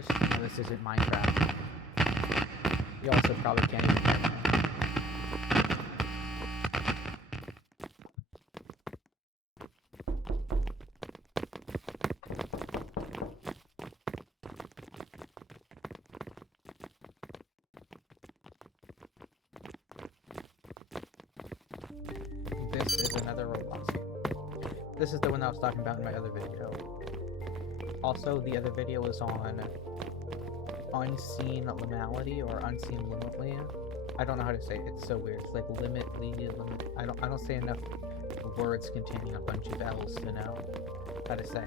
yours. No, this isn't Minecraft. You also probably can't even hear me. This is another Roblox game. This is the one I was talking about in my other video. Also, the other video was on unseen liminality or unseen limitly. I don't know how to say it. It's so weird. It's like limitly, limit. I don't say enough words containing a bunch of L's to know how to say.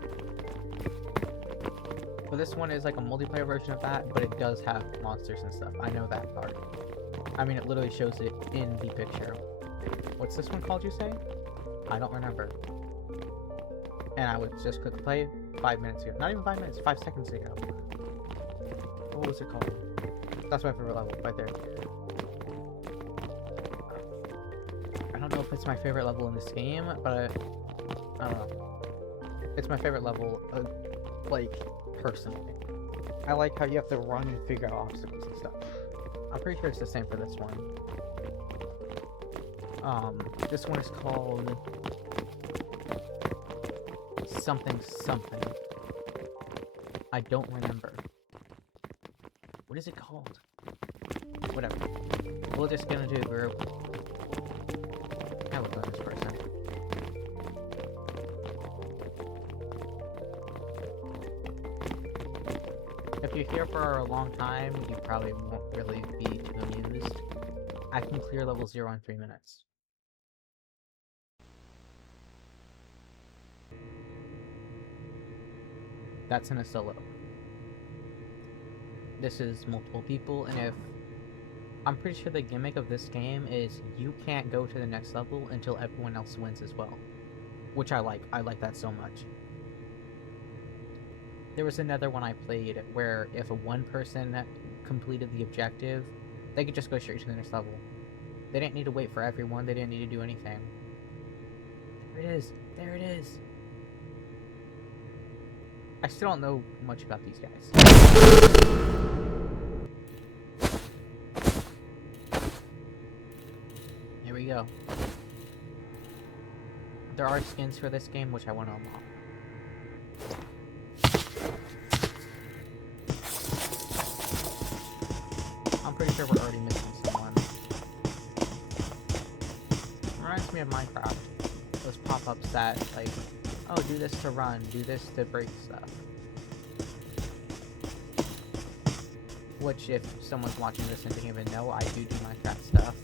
But this one is like a multiplayer version of that, but it does have monsters and stuff. I know that part. I mean, it literally shows it in the picture. What's this one called, you say? I don't remember. And I would just click play 5 minutes ago. Not even 5 minutes, 5 seconds ago. What was it called? That's my favorite level, right there. I don't know if it's my favorite level in this game, but I don't know. It's my favorite level, like, personally. I like how you have to run and figure out obstacles and stuff. I'm pretty sure it's the same for this one. This one is called something something. I don't remember. What is it called? Whatever. We'll just get into a group. I look at this person. If you're here for a long time, you probably won't really be too amused. I can clear level 0 in 3 minutes. That's in a solo. This is multiple people, and if... I'm pretty sure the gimmick of this game is you can't go to the next level until everyone else wins as well. Which I like. I like that so much. There was another one I played where if one person completed the objective, they could just go straight to the next level. They didn't need to wait for everyone, they didn't need to do anything. There it is! There it is! I still don't know much about these guys. Here we go. There are skins for this game, which I want to unlock. I'm pretty sure we're already missing someone. Reminds me of Minecraft. Those pop-ups that, like, oh, do this to run, do this to break stuff. Which, if someone's watching this and didn't even know, I do Minecraft stuff.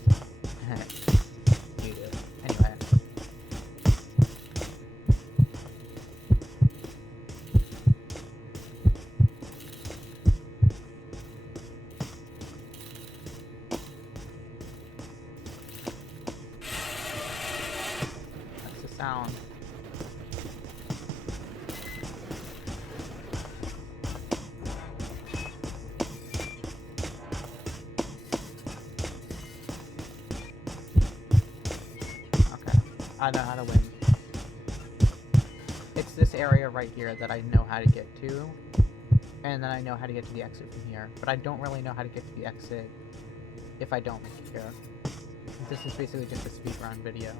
You do. Anyway. That's the sound. I know how to win. It's this area right here that I know how to get to, and then I know how to get to the exit from here, but I don't really know how to get to the exit if I don't make it here. This is basically just a speedrun video.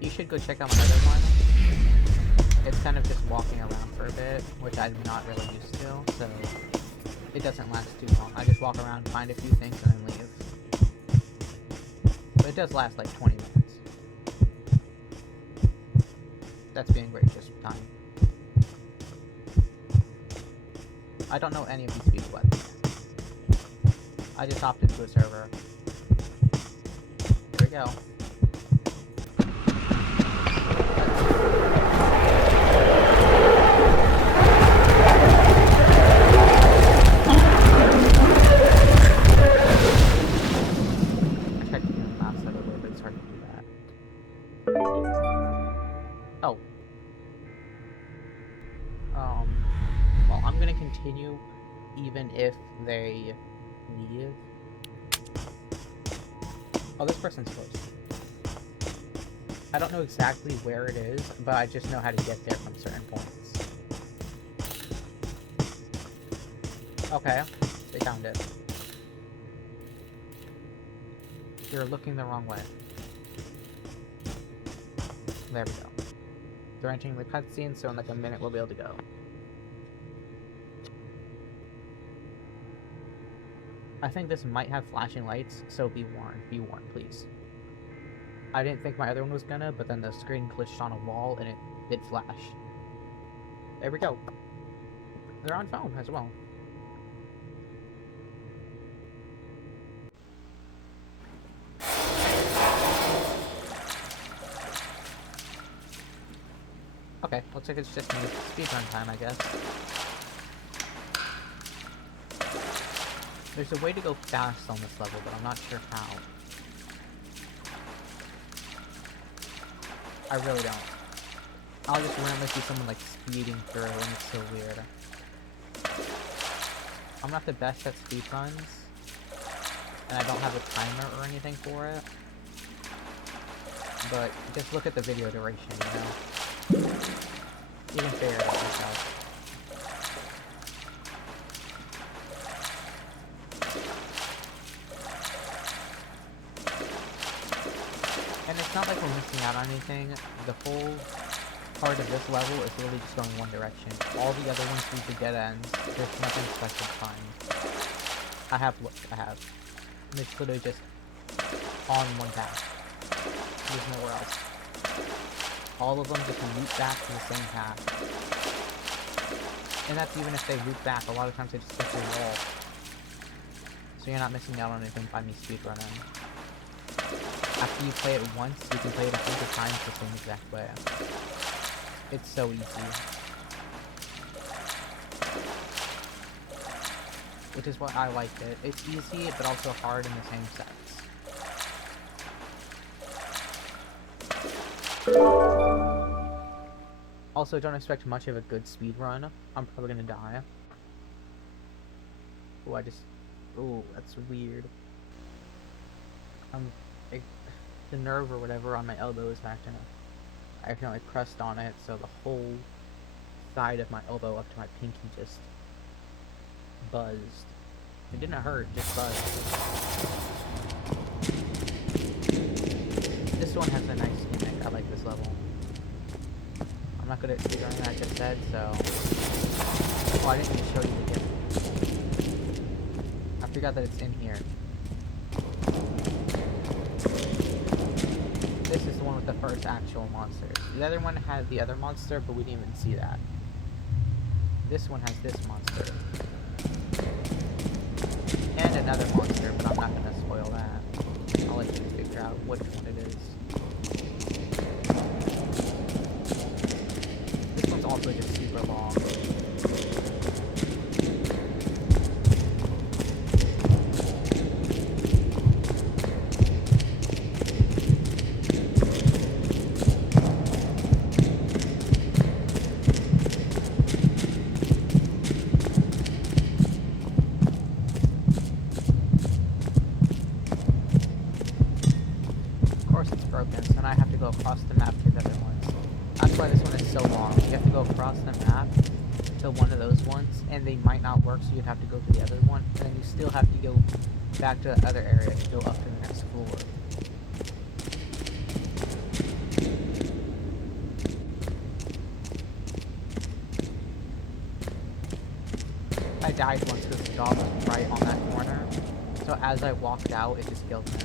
You should go check out my other one. It's kind of just walking around for a bit, which I'm not really used to, so it doesn't last too long. I just walk around, find a few things, and then leave. But it does last like 20 minutes. That's being gracious with time. I don't know any of these people at all. I just hopped into a server. Here we go. Oh. Well, I'm gonna continue even if they leave. Oh, this person's close. I don't know exactly where it is, but I just know how to get there from certain points. Okay, they found it. You're looking the wrong way. There we go. They're entering the cutscene, so in like a minute we'll be able to go. I think this might have flashing lights, so be warned. Be warned, please. I didn't think my other one was gonna, but then the screen glitched on a wall and it did flash. There we go. They're on phone as well. Okay, looks like it's just me speedrun time, I guess. There's a way to go fast on this level, but I'm not sure how. I really don't. I'll just randomly see someone like speeding through and it's so weird. I'm not the best at speedruns, and I don't have a timer or anything for it. But just look at the video duration, you know? You can figure it out yourself. And it's not like we're missing out on anything. The whole part of this level is really just going one direction. All the other ones lead to dead ends. There's nothing special to find. I have looked, I have. And it's literally just on one path. There's nowhere else. All of them just loop back to the same path. And that's even if they loop back. A lot of times they just hit the wall. So you're not missing out on anything by me speedrunning. After you play it once, you can play it 100 times the same exact way. It's so easy. Which is why I liked it. It's easy, but also hard in the same sense. Also, don't expect much of a good speedrun. I'm probably gonna die. Oh, oh, that's weird. The nerve or whatever on my elbow is acting up. I accidentally pressed on it, so the whole side of my elbow up to my pinky just buzzed. It didn't hurt, just buzzed. This one has a nice gimmick. I like this level. I'm not good at speedrunning, I just said, so... Oh, I didn't even show you the gimmick. I forgot that it's in here. This is the one with the first actual monsters. The other one had the other monster, but we didn't even see that. This one has this monster. And another monster, but I'm not going to spoil that. I'll let you figure out which one it is. This one's also just super long. And I have to go across the map to the other ones. That's why this one is so long. You have to go across the map to one of those ones, and they might not work, so you'd have to go to the other one, and then you still have to go back to the other area to go up to the next floor. I died once because the dog was right on that corner, so as I walked out, it just killed him.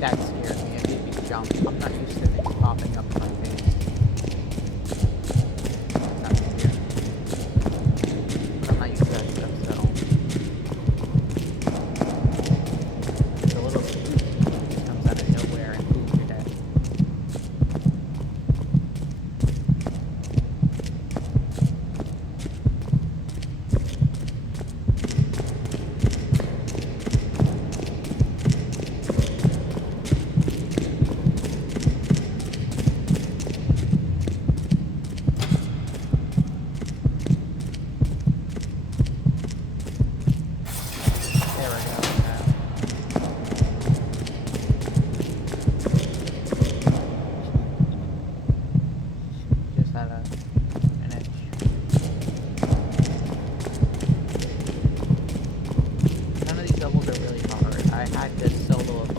That scared me. It made me jump. I'm not used to things popping up in my face. That's weird. I'm not used to that stuff, so... It's a little spook that comes out of nowhere and boom, you're dead.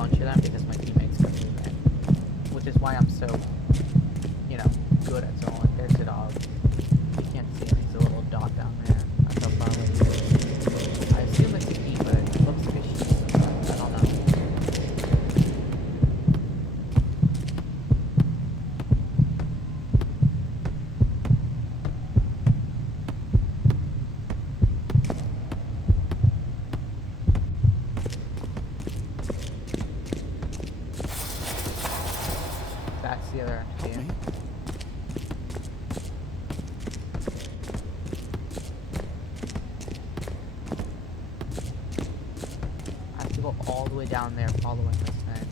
bunch of them because my teammates kept moving. Which is why I'm so, you know, good at someone. Like, there's the dog. You can't see him, he's a little dot down there. That's how far away he is. I assume it's a key, but it looks like a sheep sometimes. I don't know. That's the other entity. I have to go all the way down there following this thing.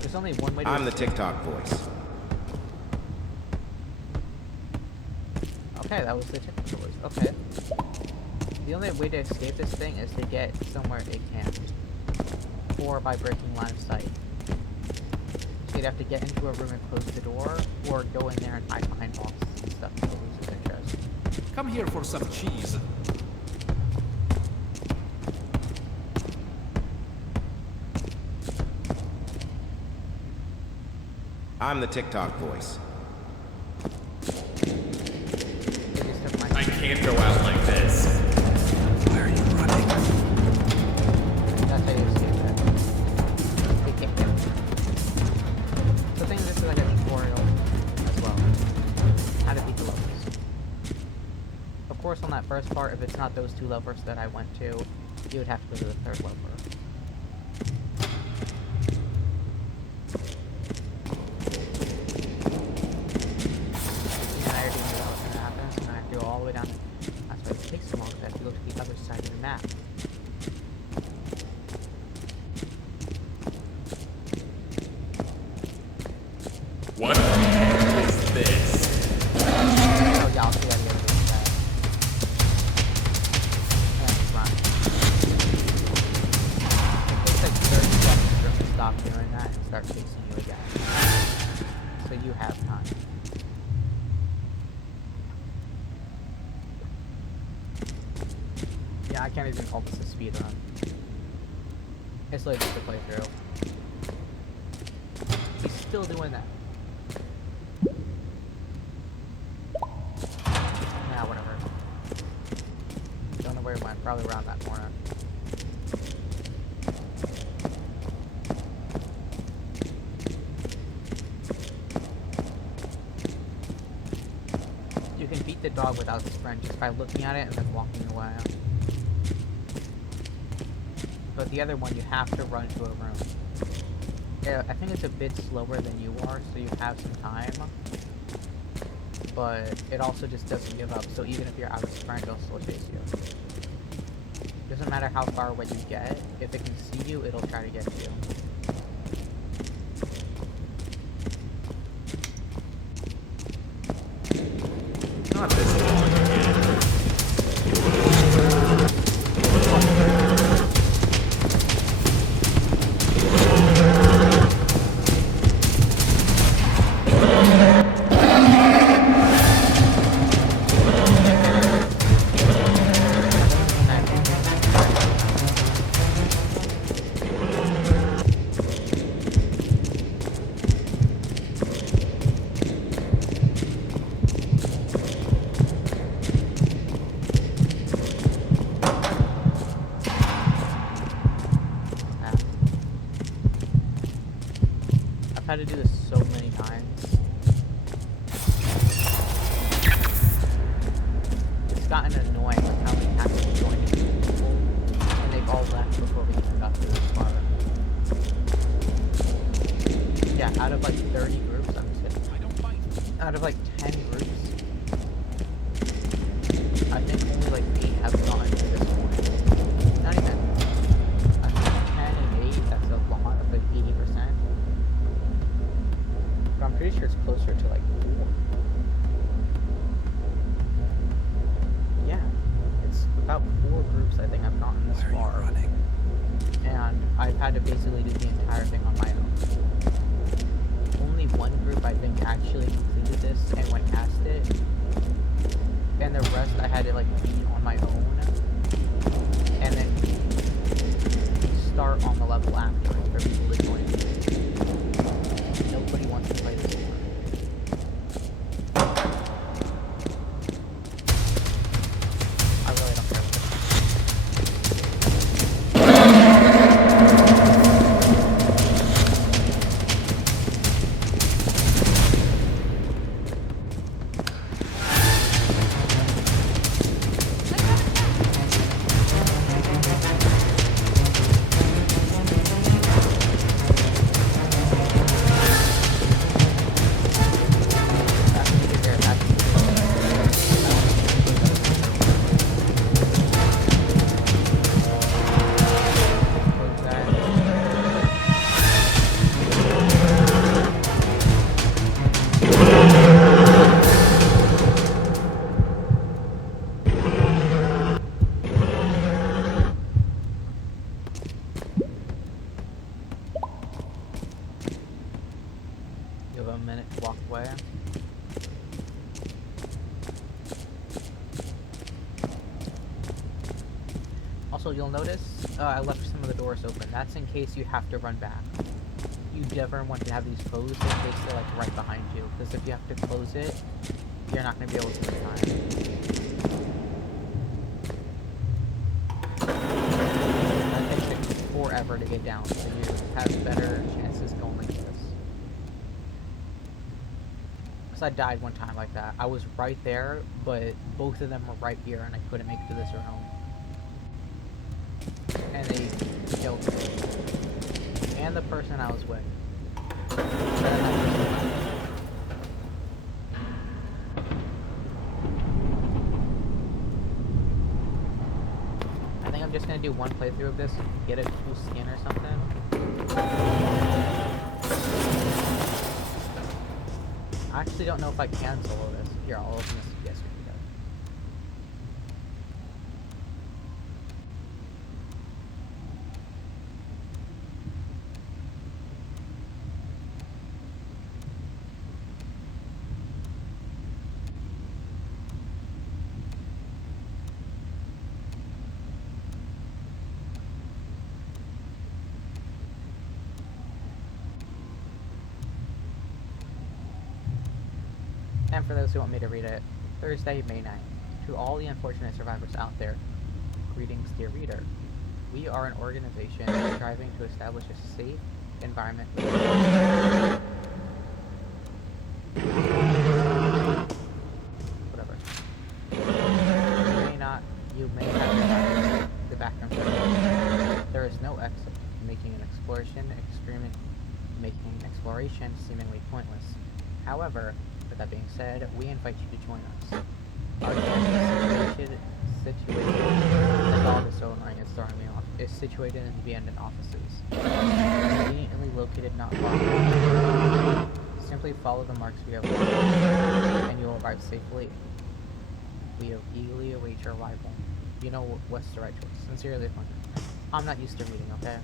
There's only one way to I'm the TikTok voice. Okay, that was the TikTok voice. Okay. The only way to escape this thing is to get somewhere it can't. Or by breaking line of sight. So you'd have to get into a room and close the door, or go in there and hide behind boxes and stuff to lose its interest. Come here for some cheese. I'm the TikTok voice. They just took my I can't go out like this. Why are you running? That's how you escape it. They can't get it. So I think this is like a tutorial as well. How to beat the levels. Of course, on that first part, if it's not those two levels that I went to, you would have to go to the third level. And I already knew that was going to happen, so now I have to go all the way down. That's why it takes so long, because I have to go to the other side of the map. What is this? Oh yeah, I'll see how the other side. And run. It takes like 30 seconds for him to stop doing that and start chasing you again. So you have time. Yeah, I can't even call this a speed run. It's like just a playthrough. He's still doing that. Yeah, whatever. Don't know where it went. Probably around that corner. You can beat the dog without sprint just by looking at it and then walking away. But the other one, you have to run to a room. Yeah, I think it's a bit slower than you are, so you have some time. But it also just doesn't give up, so even if you're out of sprint, it'll still chase you. Doesn't matter how far away you get, if it can see you, it'll try to get you. Not this long again. I've had to do this so many times. It's gotten annoying with how many times I've joined people, and they've all left before we even got to this part. Yeah, out of like 30 groups, I'm just kidding. Out of like 10 groups, I think only like 8 have gotten to this point. Not even. I think 10 and 8, that's a lot of like 80%. But I'm pretty sure it's closer to like 4. Yeah, it's about 4 groups I think I've gotten this far. And I've had to basically do the entire thing on my own. Only one group I think actually completed this and went past it. And the rest I had to like beat on my own. And then start on the level after for people to join me. Nobody wants to play this game. I really don't care. Give a minute to walk away. Also, you'll notice I left some of the doors open. That's in case you have to run back. You never want to have these closed in case they're like right behind you. Because if you have to close it, you're not going to be able to get time. That takes like forever to get down, so you have better chances going like this. I died one time like that. I was right there, but both of them were right here, and I couldn't make it to this room. And they killed me. And the person I was with. I think I'm just gonna do one playthrough of this, get a cool skin or something. I actually don't know if I can solo this. Here, I'll open this. Yes, we can. And for those who want me to read it, Thursday, May 9th. To all the unfortunate survivors out there, greetings, dear reader. We are an organization striving to establish a safe environment. Whatever. You may have realized the background. There is no exit, making exploration seemingly pointless. However, with that being said, we invite you to join us. Our camp is situated, the dog is so annoying it's throwing me off, is situated in the abandoned offices. Conveniently located not far away. Simply follow the marks we have left, and you will arrive safely. We eagerly await your arrival. You know what's the right choice. Sincerely, I'm not used to reading, okay?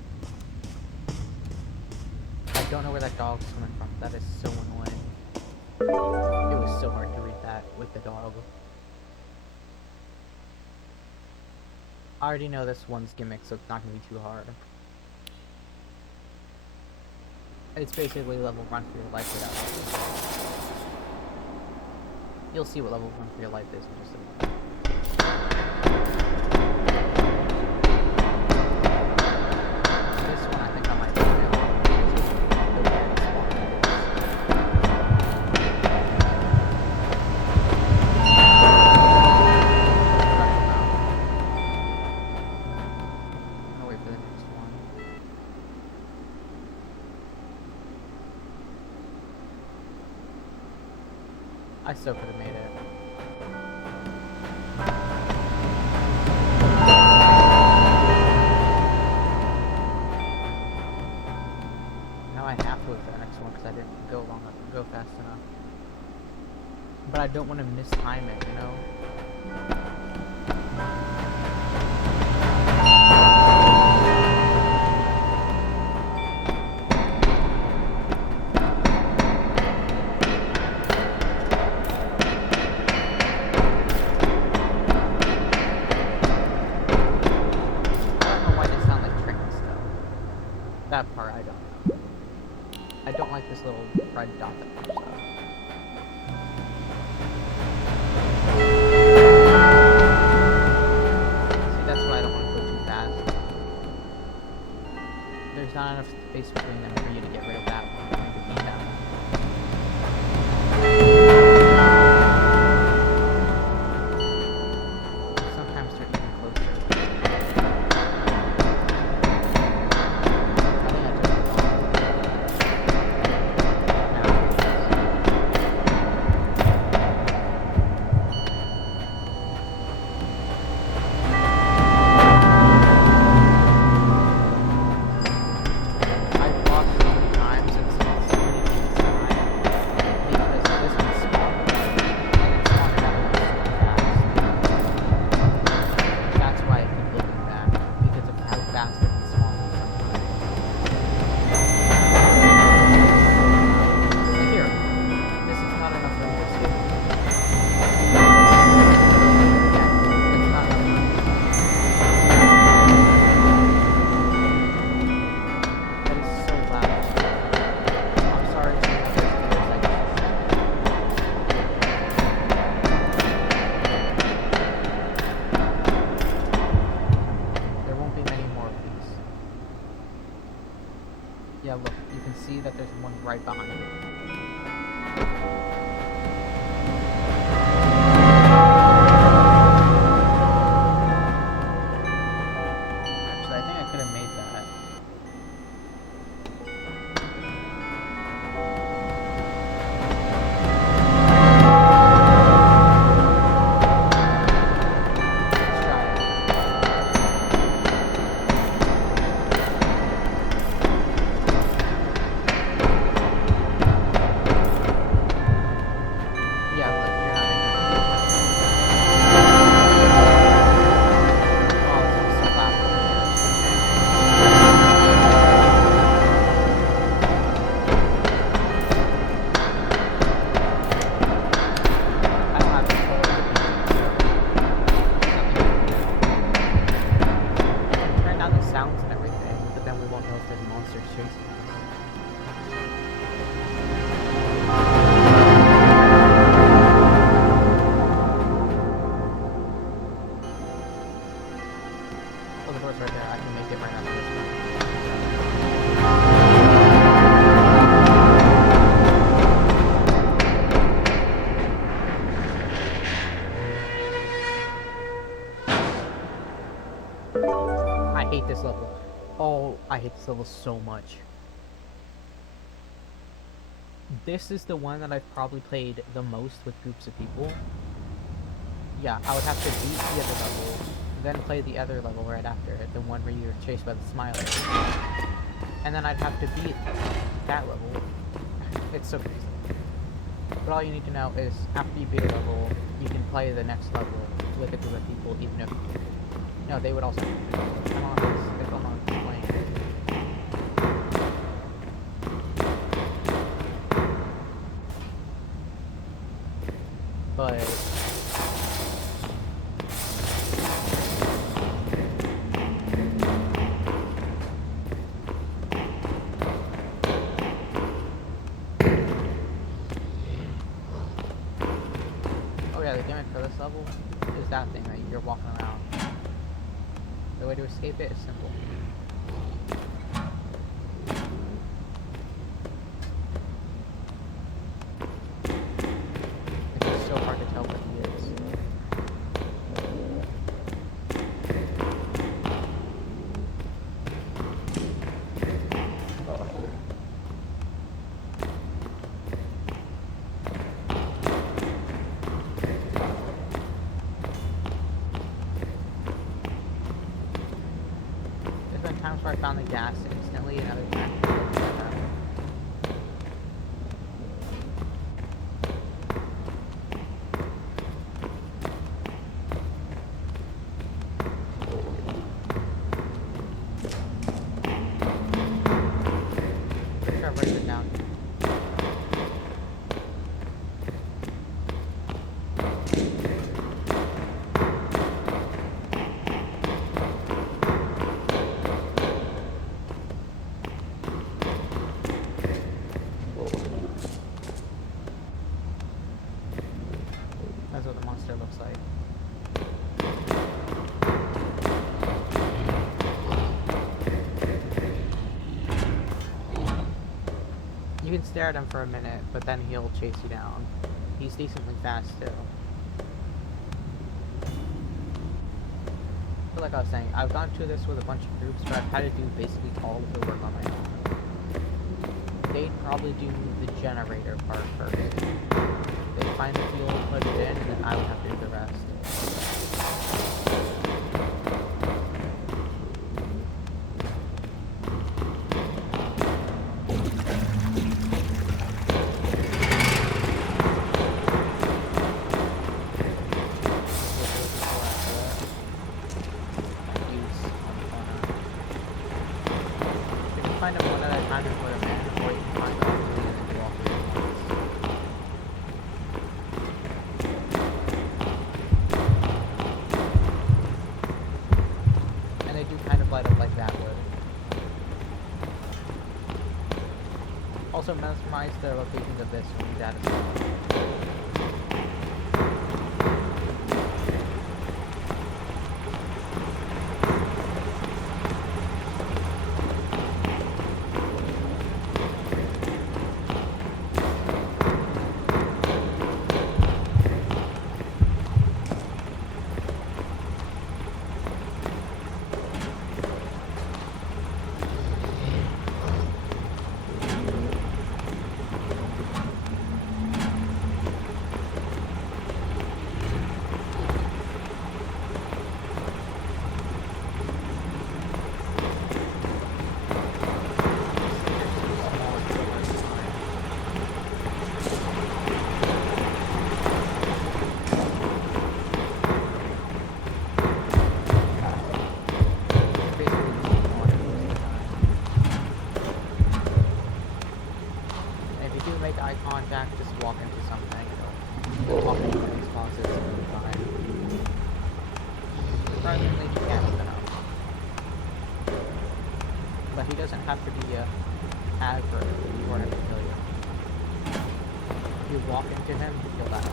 I don't know where that dog's coming from. That is so annoying. It was so hard to read that with the dog. I already know this one's gimmick, so it's not going to be too hard. It's basically level run for your life without it. You'll see what level run for your life is in just a minute. This one I think I might be able I still could have made it. Now I have to with the next one because I didn't go fast enough. But I don't want to mistime it, you know? this level. Oh, I hate this level so much. This is the one that I've probably played the most with groups of people. Yeah, I would have to beat the other level, then play the other level right after it, the one where you're chased by the smiler. And then I'd have to beat that level. It's so crazy. But all you need to know is, after you beat a level, you can play the next level with a group of people, even if... No, they would also... Come on, it's almost playing. But... Oh yeah, the gimmick for this level is that thing that you're walking around. The way to escape it is simple. It's just so hard to tell what he is. There's been times where I found the gas instantly, and other times it doesn't matter. Pretty sure I've written it down. That's what the monster looks like. You can stare at him for a minute, but then he'll chase you down. He's decently fast too. But like I was saying, I've gone through this with a bunch of groups, but I've had to do basically all of the work on my own. They'd probably do the generator part first. They'd find the fuel, put it in, and then I would have to do the rest. You can find them one at a time and put them in, or you can find all three and then do all three at once. And they do kind of light up like that would. Also mesmerize the locations of this when you data set. Make eye contact, just walk into something, or walk into one of these closets and be fine. Surprisingly, he can't open up. But he doesn't have to be aggro for him to kill you. If you walk into him, he'll die.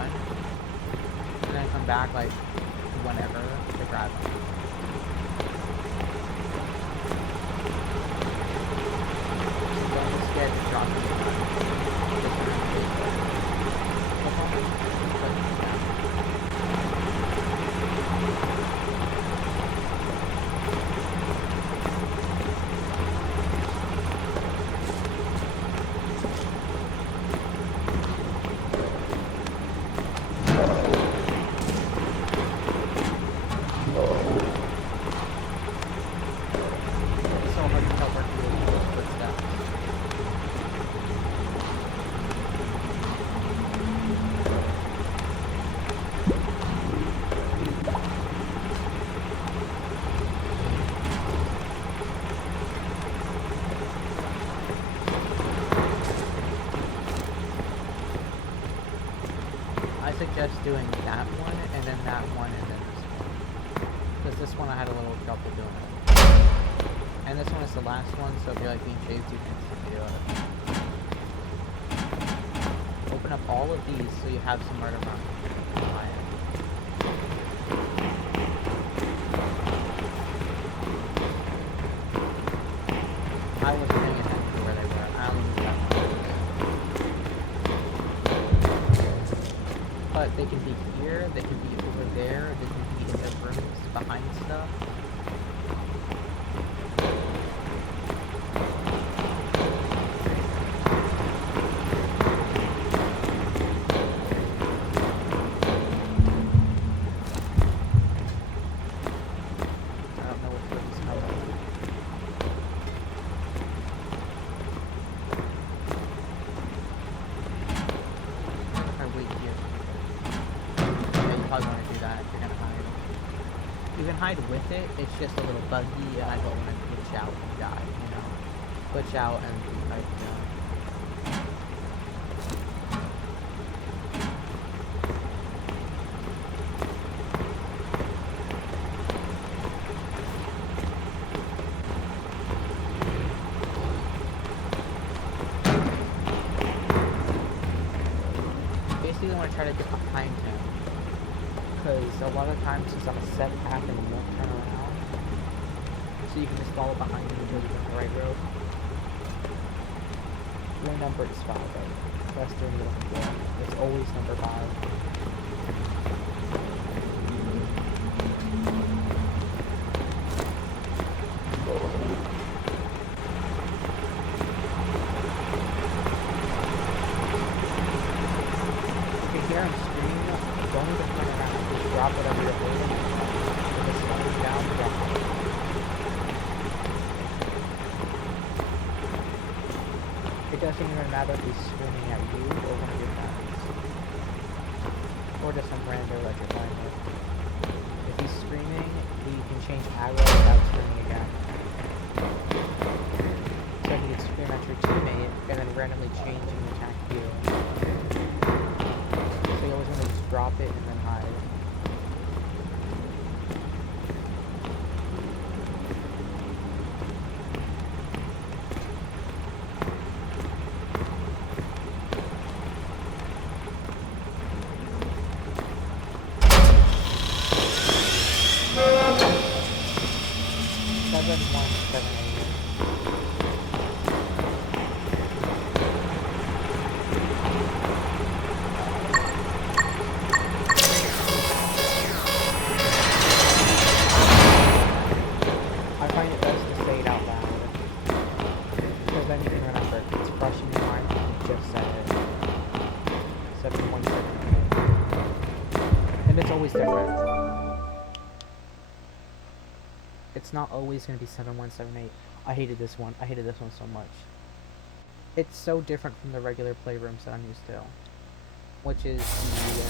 run, and then come back like whenever to grab them. Don't be scared to drop them. Just remember to click on them, click down. So hard to tell where to go with those footsteps. I suggest doing that one, and then that one, and then this one. Because this one I had a little trouble doing it. And this one is the last one, so if you're like being chased, you can instantly do it. Open up all of these so you have somewhere to run. I was paying attention to where they were. I only knew that one. But they can be here, they can be over there, they can be in the rooms behind stuff. I don't know which way he's coming. What if I wait here? Yeah, you probably want to do that if you're gonna hide. You can hide with it, it's just a little buggy, and I don't want to glitch out and die, you know? Glitch out and be like, basically want to try to get behind him, because a lot of times he's on a set path and he won't turn around, so you can just follow behind him until he's on the right road. Your number is 5, right? That's the number you're looking for. It's always number 5. If you hear him scream, don't even turn around. Just drop whatever you're holding and just slow him down, drop it. It doesn't even matter if he's screaming at you or one of your friends. Or just some random that you're playing with. If he's screaming, you can change aggro without screaming again. So he can scream at your teammate and then randomly change and attack you. So you always want to just drop it and then hide. Seven, 1, 7, 8. I find it best to say it out loud, because then you can remember it. It's fresh in your mind when you just said it. 7, 1, 7, 8. And it's always different. It's not always going to be 7178. I hated this one. I hated this one so much. It's so different from the regular playrooms that I'm used to. Which is the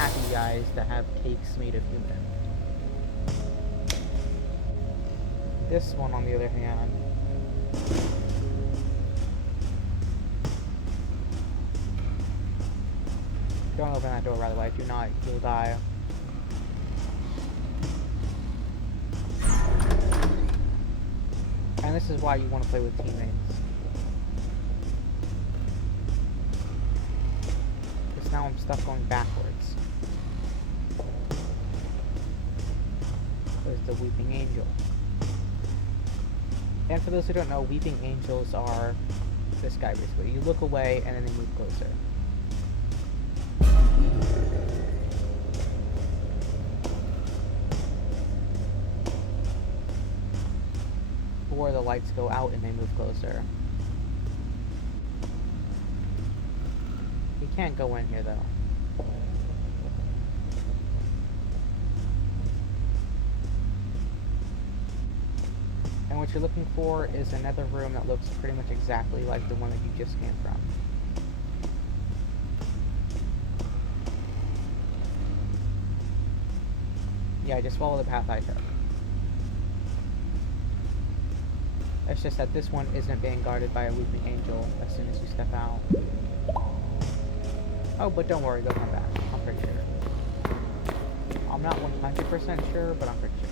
happy guys that have cakes made of human. This one, on the other hand, don't open that door right away. If you're not, you'll die. And this is why you want to play with teammates. Because now I'm stuck going backwards. There's the Weeping Angel. And for those who don't know, Weeping Angels are this guy basically. You look away and then they move closer. Or the lights go out and they move closer. You can't go in here though. And what you're looking for is another room that looks pretty much exactly like the one that you just came from. Yeah, just follow the path I took. It's just that this one isn't being guarded by a Weeping Angel as soon as you step out. Oh, but don't worry, they'll come back. I'm pretty sure. I'm not 100% sure, but I'm pretty sure.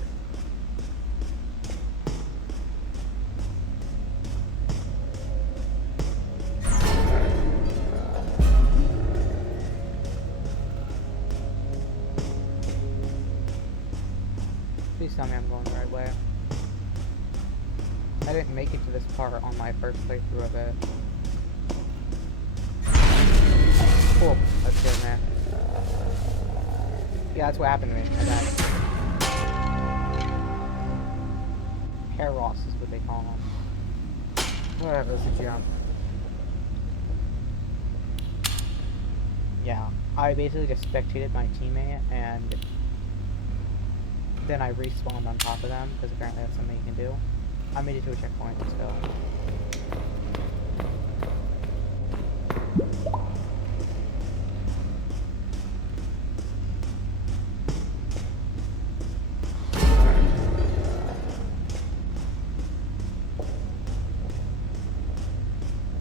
Please tell me I'm going the right way. I didn't make it to this part on my first playthrough of it. Cool. That's good, man. Yeah, that's what happened to me. I died. Hair Ross is what they call him. Whatever, it's a jump. Yeah, I basically just spectated my teammate and then I respawned on top of them because apparently that's something you can do. I made it to a checkpoint, let's go.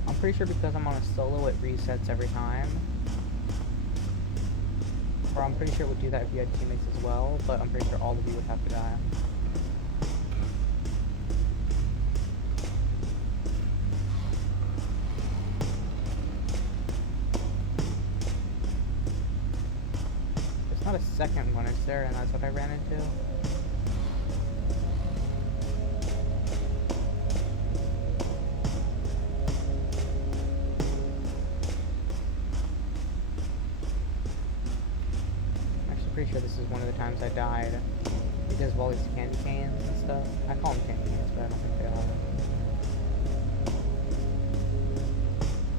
I'm pretty sure because I'm on a solo it resets every time. Or I'm pretty sure it would do that if you had teammates as well, but I'm pretty sure all of you would have to die. There's not a second one, is there? And that's what I ran into? Pretty sure this is one of the times I died because of all these candy canes and stuff. I call them candy canes, but I don't think they are.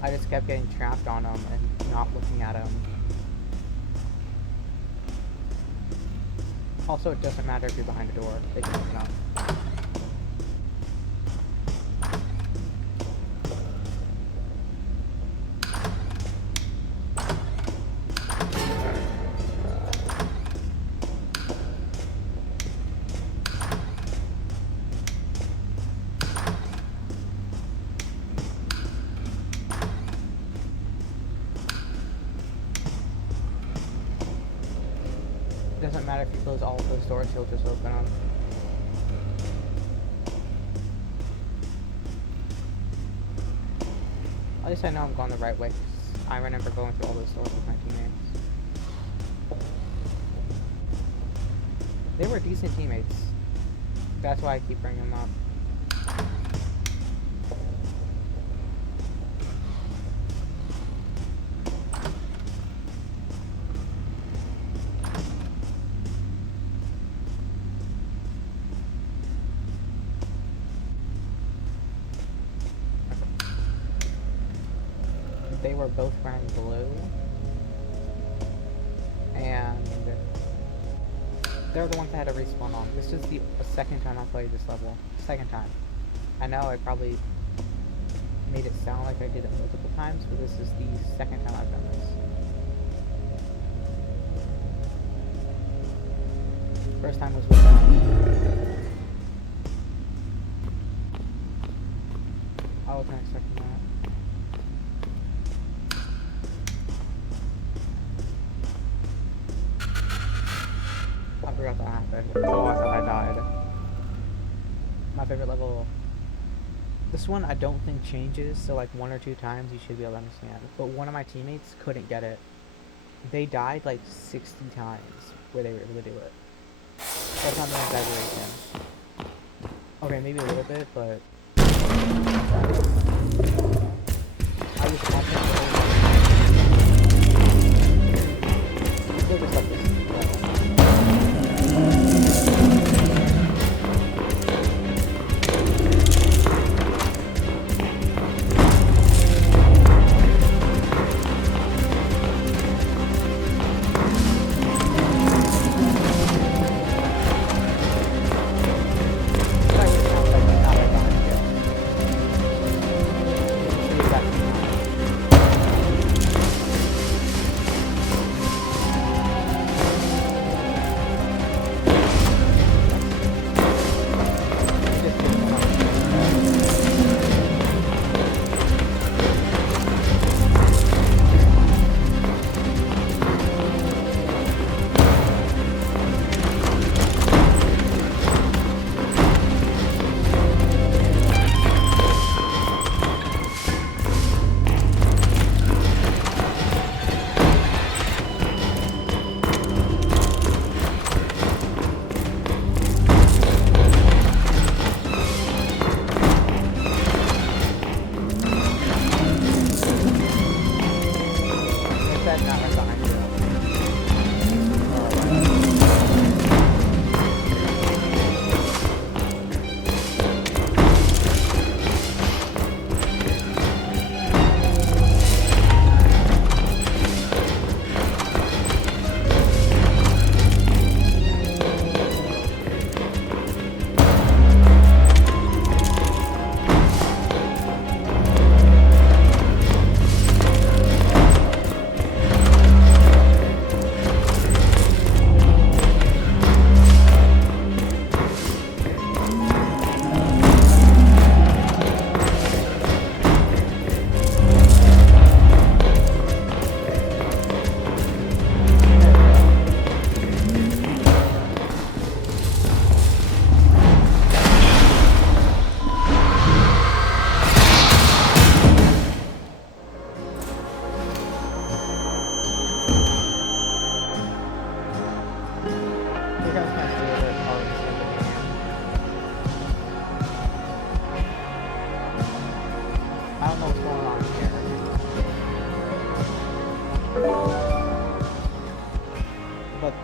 I just kept getting trapped on them and not looking at them. Also, it doesn't matter if you're behind a door. They can open up. Doesn't matter if you close all of those doors, he'll just open them. At least I know I'm going the right way. I remember going through all those doors with my teammates. They were decent teammates. That's why I keep bringing them up. They were both wearing blue, and they're the ones that had to respawn on. This is the second time I played this level. Second time. I know I probably made it sound like I did it multiple times, but this is the second time I've done this. First time was with them. I wasn't expecting that. I forgot that happened. Oh, I thought I died. My favorite level. This one I don't think changes, so like 1 or 2 times you should be able to understand. But one of my teammates couldn't get it. They died like 60 times where they were able to do it. That's not an exaggeration. Okay, maybe a little bit, but I was watching we'll just let this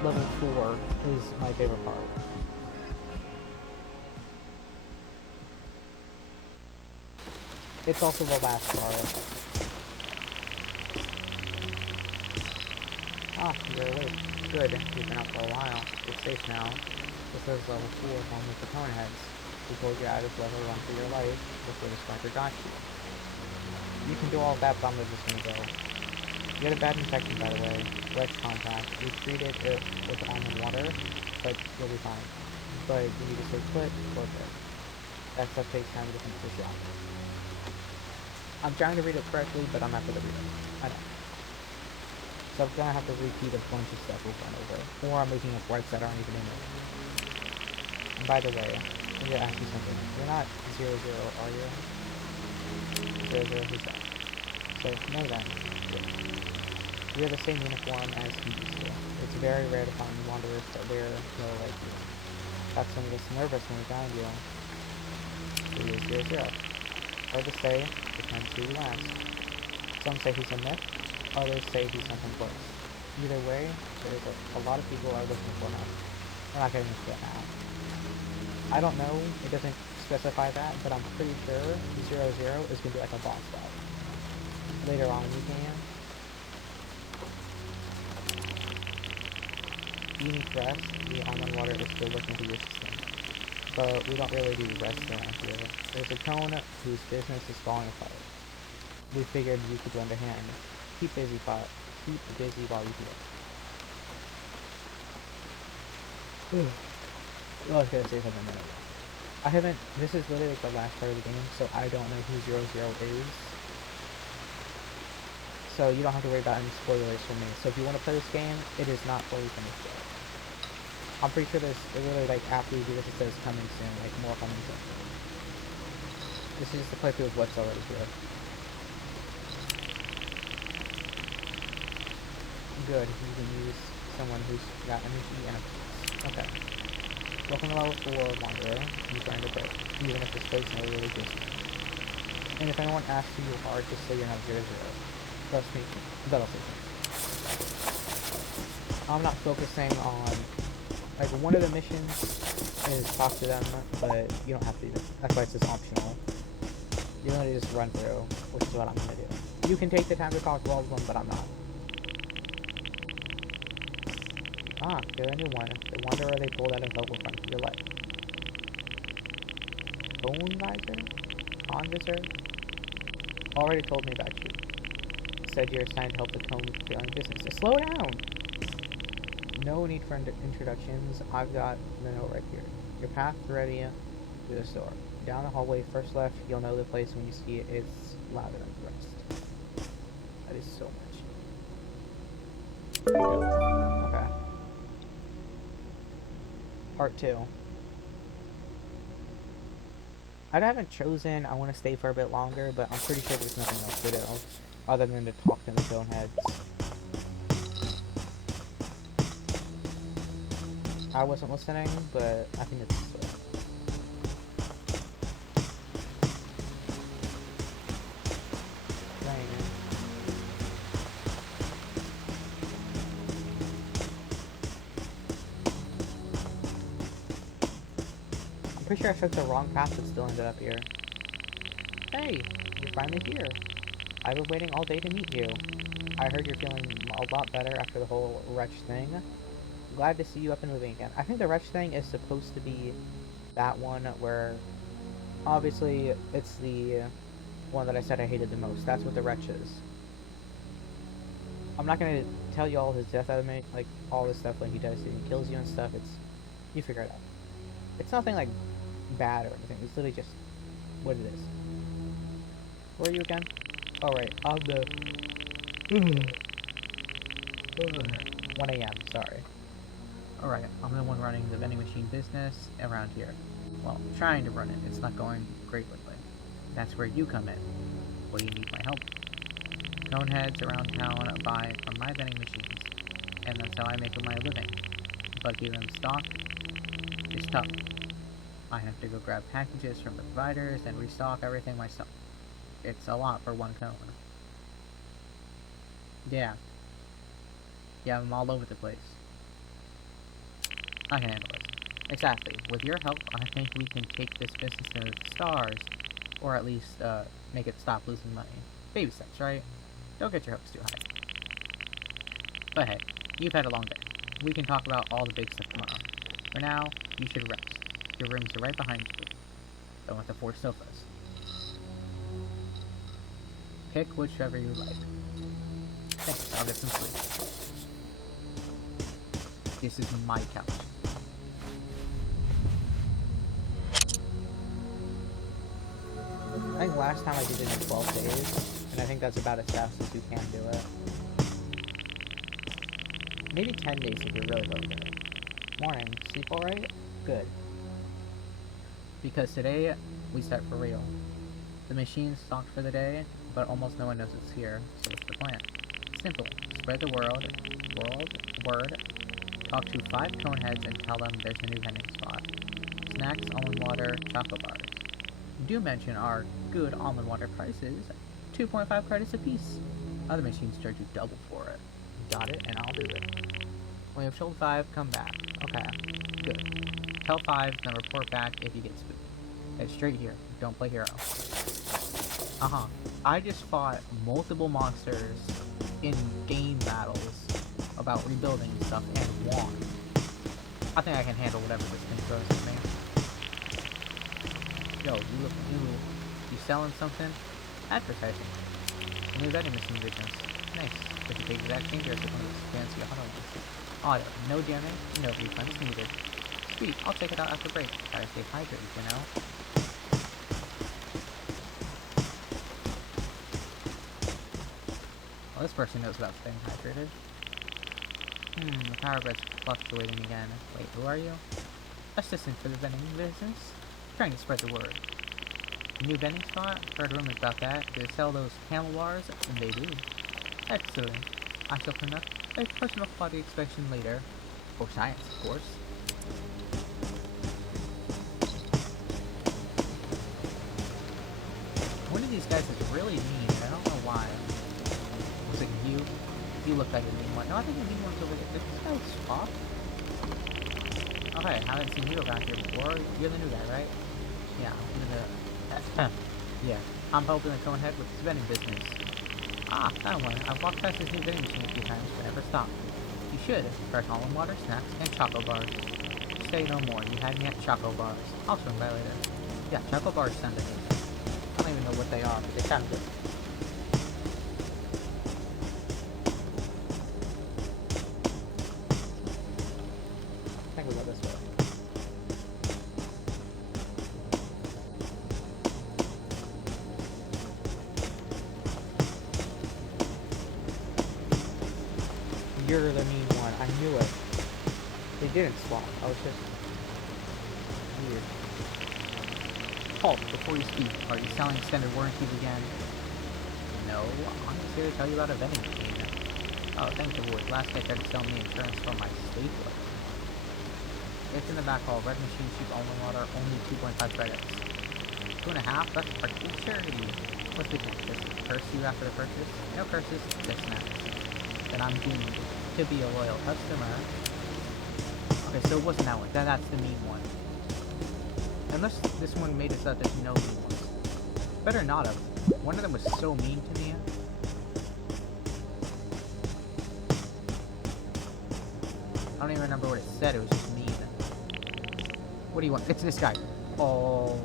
level 4 is my favorite part. It's also the last part. Ah, you're awake. Good, you've been out for a while. You're safe now. This is level 4 along with the cone heads. Before you add this level run for your life, before the sniper got you. You can do all that, but I'm just gonna go. You had a bad infection, by the way. Let's contact. We treated it with almond water, but you'll be fine. But you need to stay put for a bit. That stuff takes time to finish the shot. I'm trying to read it correctly, but I'm not gonna read it. I know. So I'm gonna have to repeat a bunch of stuff over and over. Or I'm making up words that aren't even in it. And by the way, I'm gonna ask you something. You're not 00, are you? 00, who's that? So, no then. You have the same uniform as he used to. It's very rare to find wanderers that wear no like you. That's when he gets nervous when we find you. So he is 00. Hard to say, depends who you ask. Some say he's a myth, others say he's something close. Either way, there's a lot of people are looking for him. We're not getting into it now. I don't know, it doesn't specify that, but I'm pretty sure 00 is going to be like a boss fight. Later on in the game. You need rest, the almond water is still looking for your system. But we don't really do rest around here. There's a cone whose business is falling apart. We figured you could lend a hand. Keep busy while you do it. I was gonna say something a minute ago. I haven't, this is literally like the last part of the game, so I don't know who 00 is. So you don't have to worry about any spoilers for me. So if you want to play this game, it is not fully finished yet. I'm pretty sure there's literally like after you do this it says coming soon, like more coming soon. This is the playthrough of what's already here. Good, you can use someone who's got energy and a pass. Okay. Welcome to level 4, Wanderer. You earned a break, even if this place never really gives you. And if anyone asks who you are, just say you're not 0-0. Trust me, that'll fix it. I'm not focusing on, like, one of the missions is talk to them, but you don't have to. That's why it's just optional. You literally just run through, which is what I'm gonna do. You can take the time to talk to all of them, but I'm not. Ah, you're a new one. The Wanderer they pulled out of level front of your life. Bone Visor? Convisor? Already told me about you. Said you're assigned to help the cone with failing business. Slow down! No need for introductions. I've got the note right here. Your path ready to the store. Down the hallway, first left, you'll know the place when you see it. It's louder than the rest. That is so much. Okay. Part 2. I haven't chosen, I want to stay for a bit longer, but I'm pretty sure there's nothing else to do other than to talk to the Stoneheads. I wasn't listening, but I think it's this way. Dang it. I'm pretty sure I took the wrong path but still ended up here. Hey, you're finally here. I've been waiting all day to meet you. I heard you're feeling a lot better after the whole wretch thing. Glad to see you up and moving again. I think the wretch thing is supposed to be that one where, obviously, it's the one that I said I hated the most. That's what the wretch is. I'm not gonna tell you all his death element, like all this stuff when he does it and kills you and stuff. It's, you figure it out. It's nothing like bad or anything. It's literally just what it is. Where are you again? Oh right, on the 1 a.m. Sorry. Alright, I'm the one running the vending machine business around here. Well, trying to run it. It's not going great lately. That's where you come in. What do you need my help? Coneheads around town buy from my vending machines, and that's how I make my living. But giving them stock is tough. I have to go grab packages from the providers and restock everything myself. It's a lot for one cone. Yeah, I'm all over the place. I can handle it. Exactly. With your help, I think we can take this business to the stars, or at least, make it stop losing money. Baby steps, right? Don't get your hopes too high. But hey, you've had a long day. We can talk about all the big stuff tomorrow. For now, you should rest. Your rooms are right behind you. The one with the 4 sofas. Pick whichever you like. Thanks, I'll get some sleep. This is my couch. I think last time I did it in 12 days, and I think that's about as fast as you can do it. Maybe 10 days if you're really good. Morning, sleep alright? Good. Because today, we start for real. The machine's stocked for the day, but almost no one knows it's here, so what's the plan? Simple. Spread the word, talk to 5 coneheads and tell them there's a new vending spot. Snacks, almond water, chocolate bars. Do mention our good almond water prices, 2.5 credits apiece. Other machines charge you double for it. Got it, and I'll do it. When you have told 5, come back. Okay, good. Tell 5, then report back if you get spooked. Head straight here. Don't play hero. I just fought multiple monsters in game battles about rebuilding and stuff and won. I think I can handle whatever this thing throws at me. Yo, you selling something? Advertising. A new vending machine business. Nice. With the exact change or is it one of those fancy auto? No damage, no refunds needed. Sweet, I'll check it out after break. Gotta stay hydrated, you know? Well, this person knows about staying hydrated. The power grid's fluctuating again. Wait, who are you? Assistant for the vending business? Trying to spread the word. New vending spot? Heard rumors about that. Do they sell those camel bars? And they do. Excellent. I shall a personal quality inspection later. For science, of course. One of these guys is really mean, and I don't know why. Was it you? You look like a mean one. No, I think the mean one's over here. Did this guy swap? Okay, I haven't seen you around here before. You're the new guy, right? Yeah, I'm gonna... yeah, I'm helping the cone head with his vending business. Ah, found one. I've walked past this new vending machine a few times, but never stopped. You should. Fresh almond water, snacks, and choco bars. Say no more. You had me at choco bars. I'll swing by later. Yeah, choco bars sound good. I don't even know what they are, but they sound good. I think we'll go this way. You're the mean one. I knew it. They didn't swap. I was just weird. Halt, before you speak. Are you selling extended warranties again? No, I'm just here to tell you about a vending machine. Oh, thanks, Wood. Last night tried to sell me insurance for my stapler. It's in the back hall. Red machine, cheap almond water, only 2.5 credits. 2.5? That's a good charity. What's the catch? Does it curse you after the purchase? No curses, just snaps. Then I'm doomed to be a loyal customer. Okay, so it wasn't that one. That's the mean one. Unless this one made it so that there's no mean ones. Better not have. One of them was so mean to me. I don't even remember what it said. It was just mean. What do you want? It's this guy. Oh.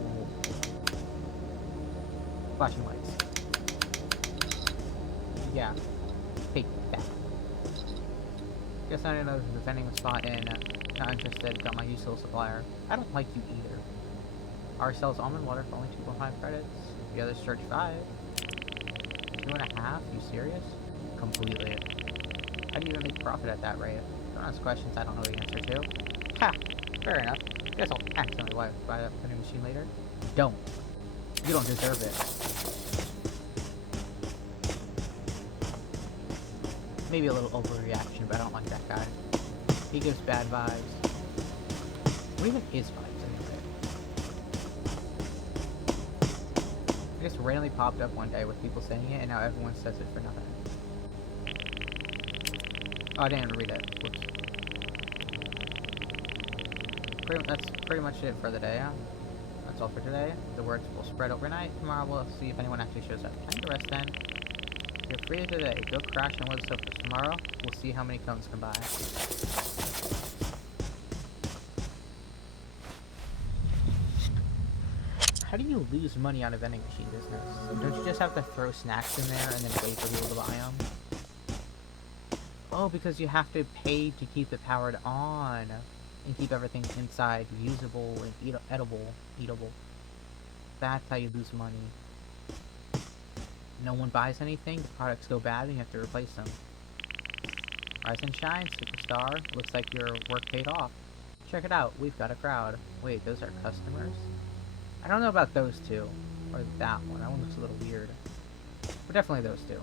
Flashing lights. Yeah. Take that. Guess I didn't know the vending spot in. Not interested. Got my usual supplier. I don't like you either. Ours sells almond water for only 2.5 credits. The others charge 5. 2.5? You serious? Completely. How do you even make profit at that rate? Don't ask questions I don't know the answer to. Ha! Fair enough. Guess I'll accidentally buy that vending machine later. Don't. You don't deserve it. Maybe a little overreaction, but I don't like that guy. He gives bad vibes. What even is vibes anyway? I just randomly popped up one day with people saying it, and now everyone says it for nothing. Oh, I didn't read it. Whoops. That's pretty much it for the day. That's all for today. The words will spread overnight. Tomorrow we'll see if anyone actually shows up. Time to rest then. You're free today. Go crash and load surface. Tomorrow, we'll see how many cones can buy. How do you lose money on a vending machine business? Don't you just have to throw snacks in there and then wait for people to buy them? Oh, because you have to pay to keep it powered on and keep everything inside usable and eatable. That's how you lose money. No one buys anything, the products go bad, and you have to replace them. Rise and shine, superstar. Looks like your work paid off. Check it out, we've got a crowd. Wait, those are customers? I don't know about those two. Or that one. That one looks a little weird. But definitely those two.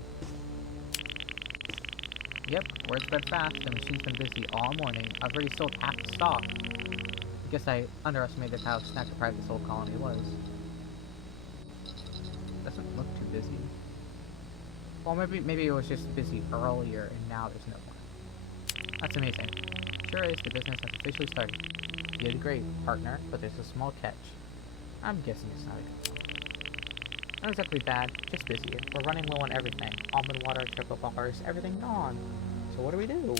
Yep, word spread fast. The machine's been busy all morning. I've already sold half the stock. I guess I underestimated how snack deprived this whole colony was. Doesn't look too busy. Well, maybe it was just busy earlier, and now there's no more. That's amazing. Sure is, the business has officially started. You did great, partner, but there's a small catch. I'm guessing it's not a good one. Not exactly bad, just busy. We're running low on everything. Almond water, choco bars, everything gone. So what do?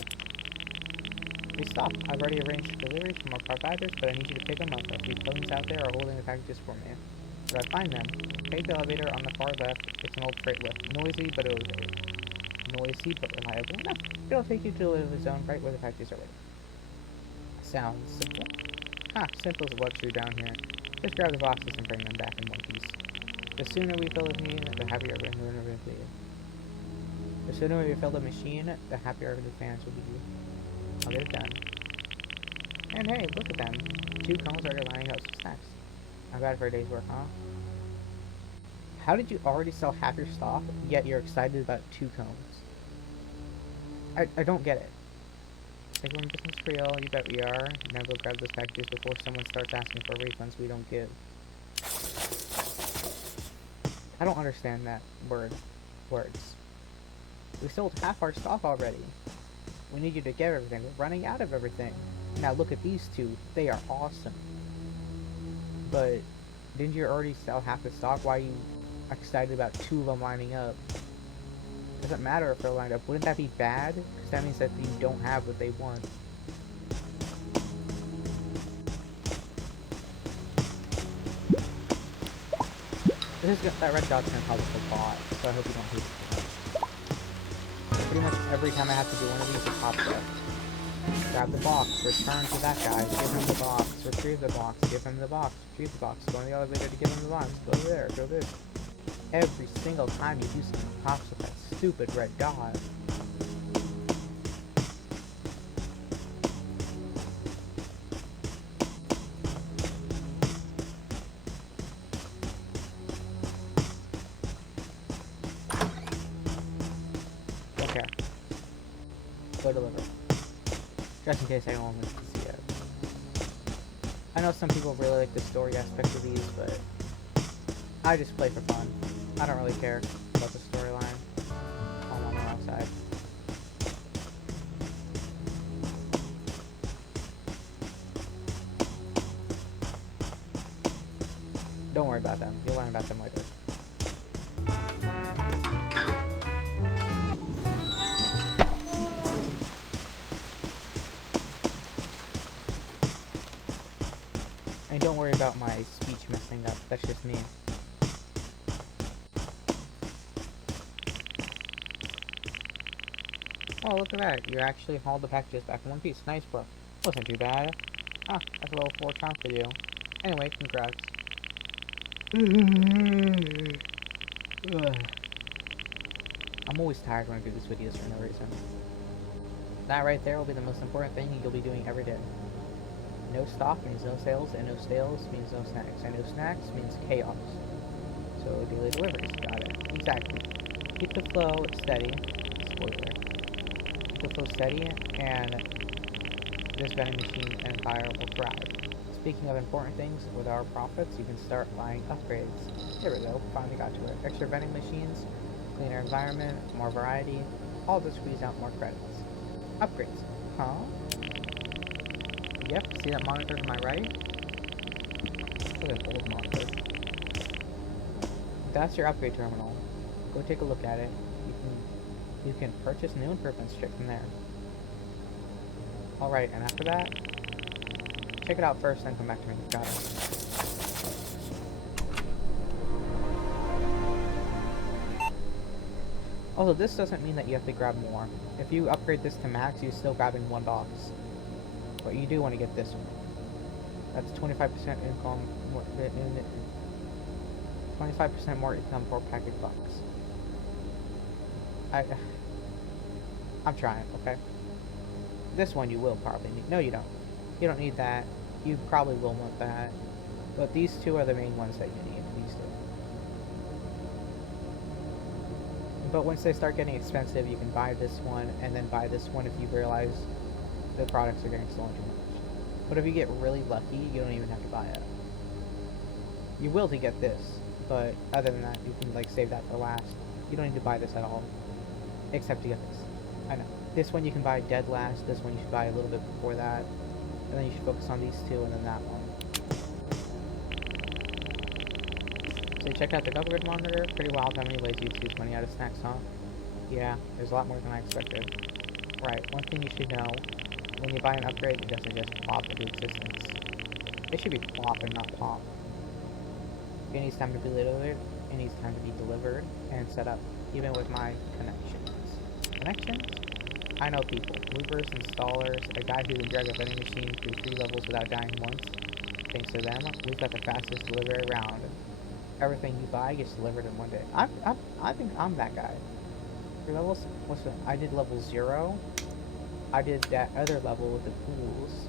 We stop. I've already arranged deliveries from our providers, but I need you to pick them up. A few cones out there are holding the packages for me. Where do I find them? Take the elevator on the far left. It's an old freight lift. Noisy, but reliable enough. It'll take you to the delivery zone right where the packages are waiting. Sounds simple. Simple is a luxury down here. Just grab the boxes and bring them back in one piece. The sooner we fill the machine, the happier our fans will be. The sooner we fill the machine, the happier our fans will be. I'll get it done. And hey, look at them. 2 cones are lining up some snacks. Not bad for a day's work, huh? How did you already sell half your stock, yet you're excited about 2 cones? I don't get it. Like, we're in business for real, you bet we are. Now go grab those packages before someone starts asking for refunds we don't give. I don't understand that words. We sold half our stock already. We need you to get everything. We're running out of everything. Now look at these two. They are awesome. But didn't you already sell half the stock? Why are you excited about two of them lining up? Doesn't matter if they're lined up. Wouldn't that be bad? Because that means that you don't have what they want. That red dot's gonna cause us a bot, so I hope you don't hate it. Pretty much every time I have to do one of these, it pops up. Grab the box, return to that guy, give him the box, retrieve the box, give him the box, retrieve the box, go in the elevator to give him the box, go there, go this. Every single time you do something, it pops with that stupid red dot. Okay. Go deliver. Just in case anyone wants to see it. I know some people really like the story aspect of these, but I just play for fun. I don't really care about the storyline. I'm on the wrong side. Don't worry about them. You'll learn about them later. And don't worry about my speech messing up. That's just me. Oh, look at that. You actually hauled the packages back in one piece. Nice, bro. Wasn't too bad. Ah, that's a level 4 chunk for you. Anyway, congrats. I'm always tired when I do these videos for no reason. That right there will be the most important thing you'll be doing every day. No stock means no sales, and no sales means no snacks, and no snacks means chaos. So daily deliveries, got it. Exactly. Keep the flow steady. Spoiler. Keep the flow steady, and this vending machine empire will thrive. Speaking of important things, with our profits, you can start buying upgrades. There we go, finally got to it. Extra vending machines, cleaner environment, more variety, all to squeeze out more credits. Upgrades. Huh? Yep, see that monitor to my right? Look at an old monitor. That's your upgrade terminal. Go take a look at it. You can purchase new improvements straight from there. Alright, and after that, check it out first, then come back to me. Got it. Also, this doesn't mean that you have to grab more. If you upgrade this to max, you're still grabbing one box. But you do want to get this one. That's 25% income, 25% more income for package box. I'm trying, okay? This one you will probably need. No, you don't. You don't need that. You probably will want that. But these two are the main ones that you need. These two. But once they start getting expensive, you can buy this one and then buy this one if you realize the products are getting stolen too much. But if you get really lucky, you don't even have to buy it. You will to get this, but other than that, you can like save that for last. You don't need to buy this at all, except to get this. I know. This one you can buy dead last. This one you should buy a little bit before that, and then you should focus on these two, and then that one. So check out the upgrade monitor. Pretty wild how many ways you choose money out of snacks, huh? Yeah, there's a lot more than I expected. Right, one thing you should know. When you buy an upgrade, it doesn't just pop into existence. It should be plop and not pop. It needs time to be delivered, it needs time to be delivered and set up, even with my connections. Connections? I know people. Movers, installers, a guy who can drag a vending machine through 3 levels without dying once. Thanks to them, we've got the fastest delivery around. Everything you buy gets delivered in one day. I think I'm that guy. 3 levels? What's that? I did level 0. I did that other level with the pools.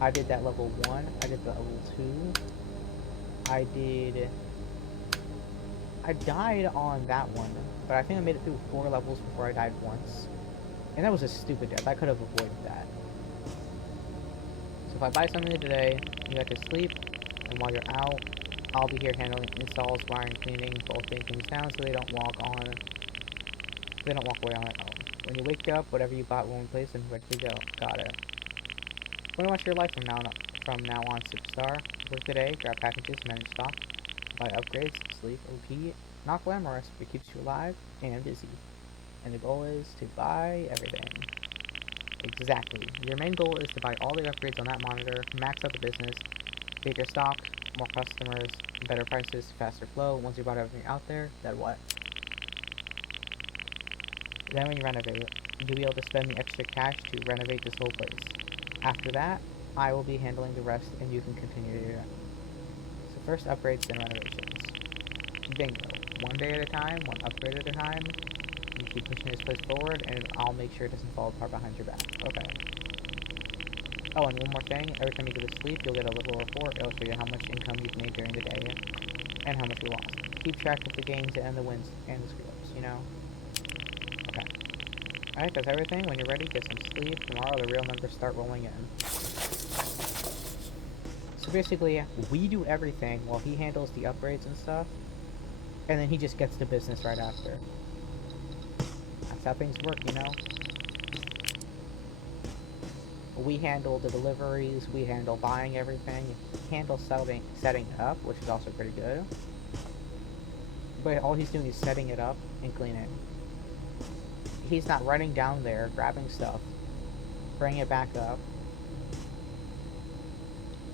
I did that level 1. I did the level 2. I died on that one, but I think I made it through 4 levels before I died once. And that was a stupid death. I could have avoided that. So if I buy something today, you have to sleep, and while you're out, I'll be here handling installs, wiring, cleaning, bolting things down so they don't walk away on their own. When you wake up, whatever you bought will in place and ready to go. Got it. Want to watch your life from now on, superstar. Work today, grab packages, manage stock, buy upgrades, sleep, repeat. Not glamorous, but keeps you alive and busy. And the goal is to buy everything. Exactly. Your main goal is to buy all the upgrades on that monitor, max out the business, bigger stock, more customers, better prices, faster flow. Once you bought everything out there, then what? Then when you renovate, you'll be able to spend the extra cash to renovate this whole place. After that, I will be handling the rest and you can continue to do that. So first upgrades, then renovations. Bingo. One day at a time, one upgrade at a time. You keep pushing this place forward and I'll make sure it doesn't fall apart behind your back. Okay. Oh, and one more thing. Every time you go to sleep, you'll get a little report. It'll show you how much income you've made during the day and how much you lost. Keep track of the gains and the wins and the screw-ups, you know? Okay. Alright, that's everything. When you're ready, get some sleep. Tomorrow, the real numbers start rolling in. So basically, we do everything while he handles the upgrades and stuff. And then he just gets to business right after. That's how things work, you know? We handle the deliveries, we handle buying everything, he handles setting it up, which is also pretty good. But all he's doing is setting it up and cleaning. He's not running down there, grabbing stuff, bringing it back up,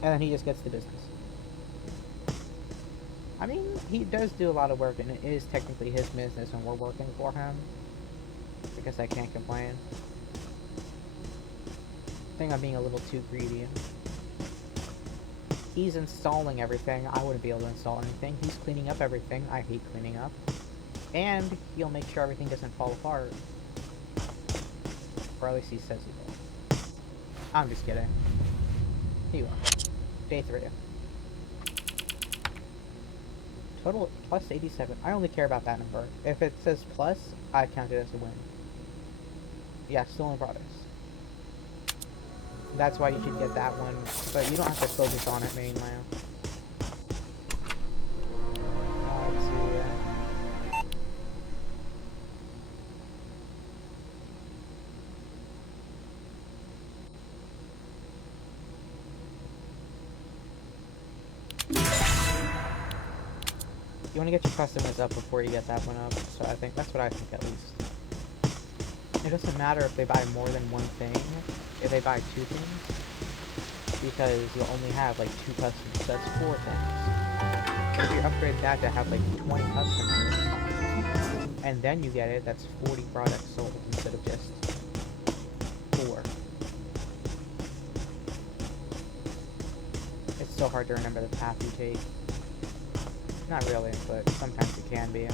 and then he just gets to business. I mean, he does do a lot of work, and it is technically his business when we're working for him. I guess I can't complain. I think I'm being a little too greedy. He's installing everything. I wouldn't be able to install anything. He's cleaning up everything. I hate cleaning up. And he'll make sure everything doesn't fall apart. Or at least he says he will. I'm just kidding. Here you are. Day 3. Total plus 87. I only care about that number. If it says plus, I count it as a win. Yeah, stolen products. That's why you should get that one, but you don't have to focus on it mainly. Let's see. You want to get your customers up before you get that one up, so I think that's what I think at least. It doesn't matter if they buy more than one thing, if they buy 2 things, because you'll only have like 2 customers, that's 4 things. If you upgrade that to have like 20 customers, and then you get it, that's 40 products sold instead of just 4. It's so hard to remember the path you take. Not really, but sometimes it can be.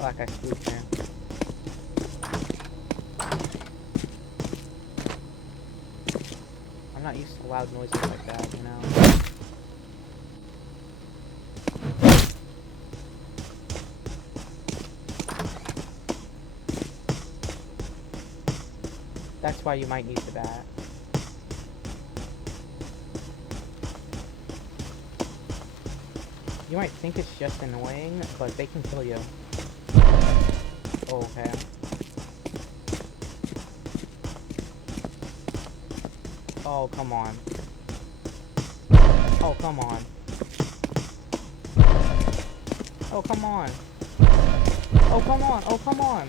Like I spooked him. I'm not used to loud noises like that, you know? That's why you might need the bat. You might think it's just annoying, but they can kill you. Oh, okay. Oh, come on. Oh, come on. Oh, come on. Oh, come on. Oh, come on.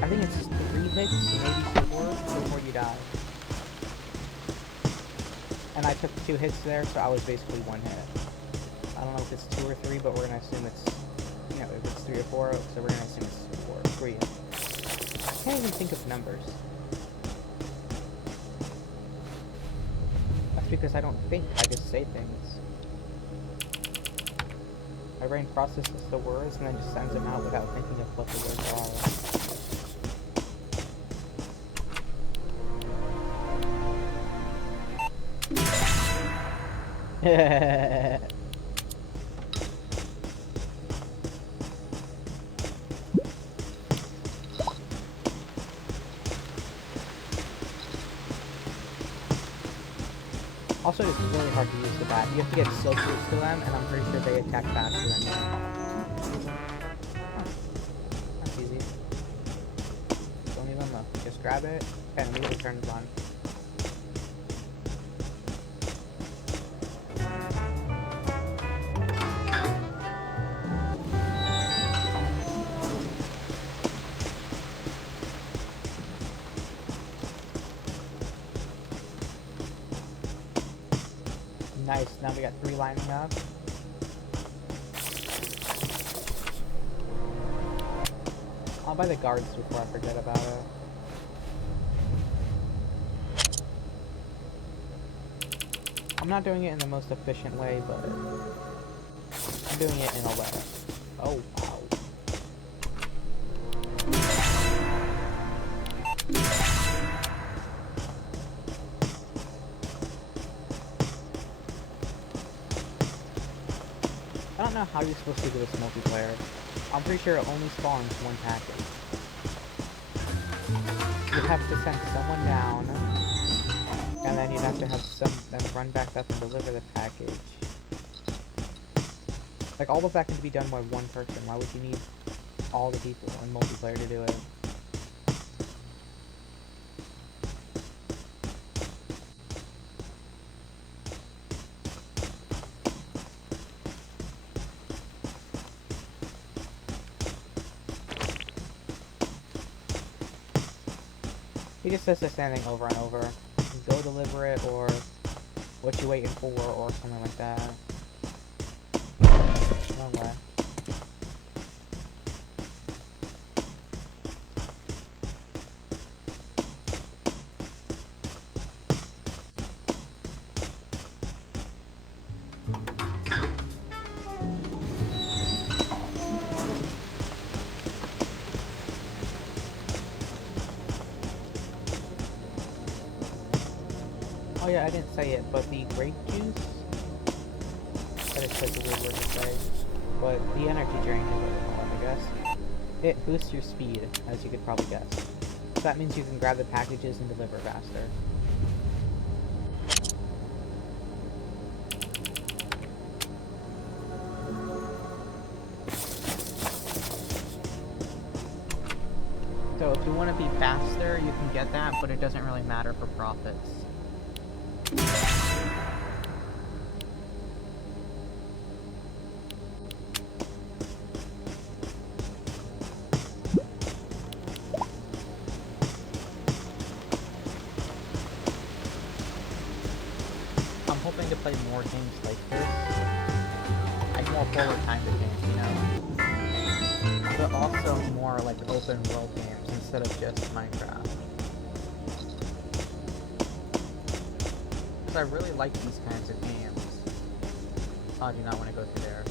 I think it's 3 hits, maybe 4, before you die. And I took 2 hits there, so I was basically 1 hit. I don't know if it's 2 or 3, but we're gonna assume it's, you know, if it's 3 or 4, so we're gonna assume it's 4, 3. I can't even think of numbers. That's because I don't think, I just say things. My brain processes the words and then just sends them out without thinking of what the words are. Also, it's really hard to use the bat. You have to get so close to them, and I'm pretty sure they attack faster than you. Huh. That's easy. Don't even look. Just grab it, and immediately turn it on. Nice, now we got 3 lining up. I'll buy the guards before I forget about it. I'm not doing it in the most efficient way, but I'm doing it in a way. Oh, wow. I don't know how you're supposed to do this multiplayer. I'm pretty sure it only spawns 1 package. You'd have to send someone down, and then you'd have to have them run back up and deliver the package. Like, all of that can be done by 1 person. Why would you need all the people in multiplayer to do it? He just says the same thing over and over. Go deliver it, or what you waiting for, or something like that. No way. Oh yeah, I didn't say it, but the grape juice, that is such a weird word to say, but the energy drink is what they call it, I guess. It boosts your speed, as you could probably guess. So that means you can grab the packages and deliver faster. So if you want to be faster, you can get that, but it doesn't really matter for profits. I'm hoping to play more games like this. Like more forward kind of games, you know? But also more like open world games instead of just Minecraft. Because I really like these kinds of games. Oh, I do not want to go through there.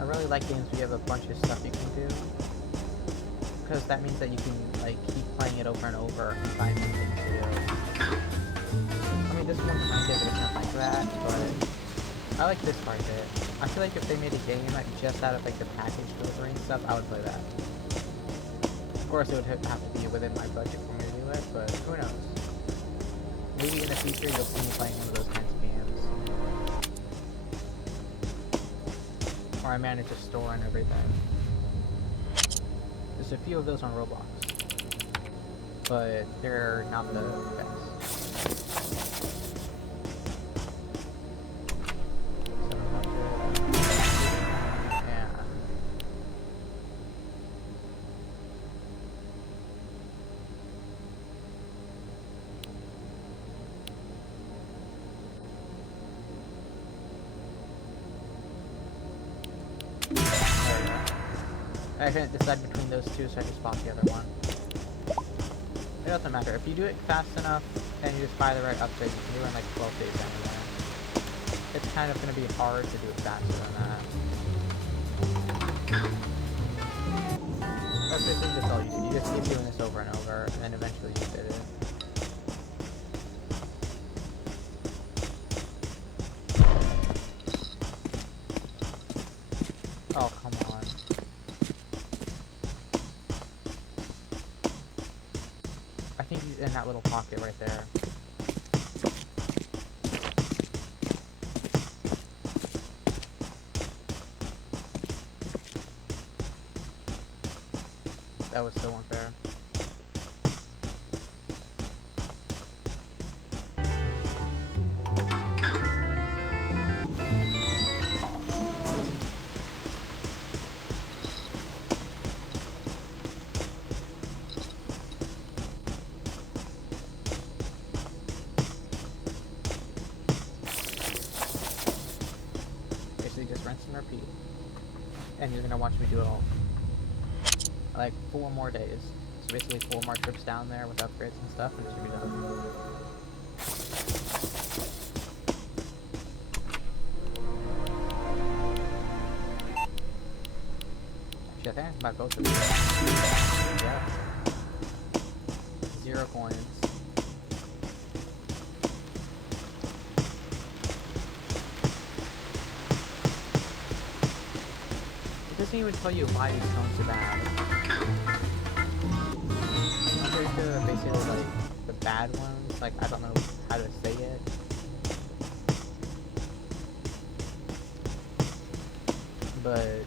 I really like games where you have a bunch of stuff you can do. Because that means that you can like keep playing it over and over and find new things to do. I mean, this one kind of isn't like that, but I like this part of it. I feel like if they made a game like just out of like the package delivery and stuff, I would play that. Of course, it would have to be within my budget for me to do it, but who knows? Maybe in the future you'll see me playing one of those kinds of games. Or I manage a store and everything. There's a few of those on Roblox, but they're not the best. I couldn't decide between those two, so I just bought the other one. It doesn't matter. If you do it fast enough and you just buy the right upgrades, you can do it in like 12 days anyway. it's kind of going to be hard to do it faster than that. That's basically just all you do. You just keep doing this over and over, and then eventually you did it. Oh, come on. I think he's in that little pocket right there. That was so unfair. Basically just rinse and repeat. And you're gonna watch me do it all. Like 4 more days. So basically 4 more trips down there with upgrades and stuff, and it should be done. Actually, I think I can buy both of these. Yeah. 0 coins. It doesn't even tell you why these cones are bad. I'm pretty sure they're basically like the bad ones. Like, I don't know how to say it. But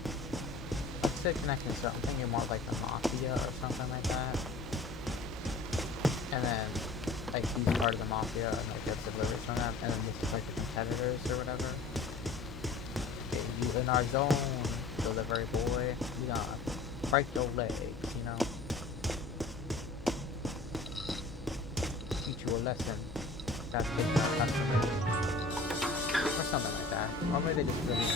let's say connecting, so I'm thinking more like the Mafia or something like that. And then like he's part of the Mafia and like gets deliveries from them, and then this is like the competitors or whatever. Okay, you in our zone, delivery boy. You gonna break your leg, you know? Teach you a lesson. That's good for our customers. Or something like that. Or maybe they just really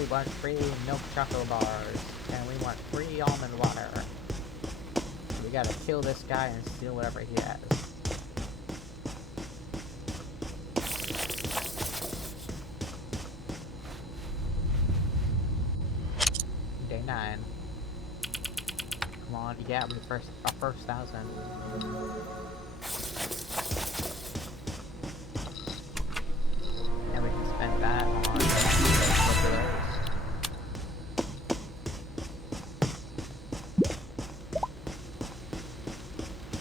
we want free milk chocolate bars, and we want free almond water. We gotta kill this guy and steal whatever he has. Day 9. Come on, yeah, we our first 1,000. And we can spend that on those.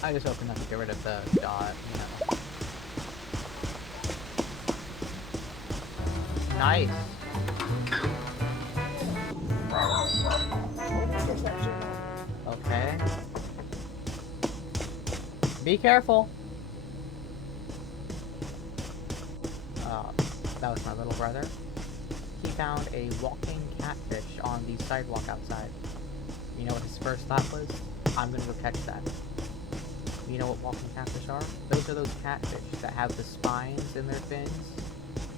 I just hope enough to get rid of the dot, you know. Nice. Okay. Be careful. That was my little brother. He found a walking catfish on the sidewalk outside. You know what his first thought was? I'm gonna go catch that. You know what walking catfish are? Those are those catfish that have the spines in their fins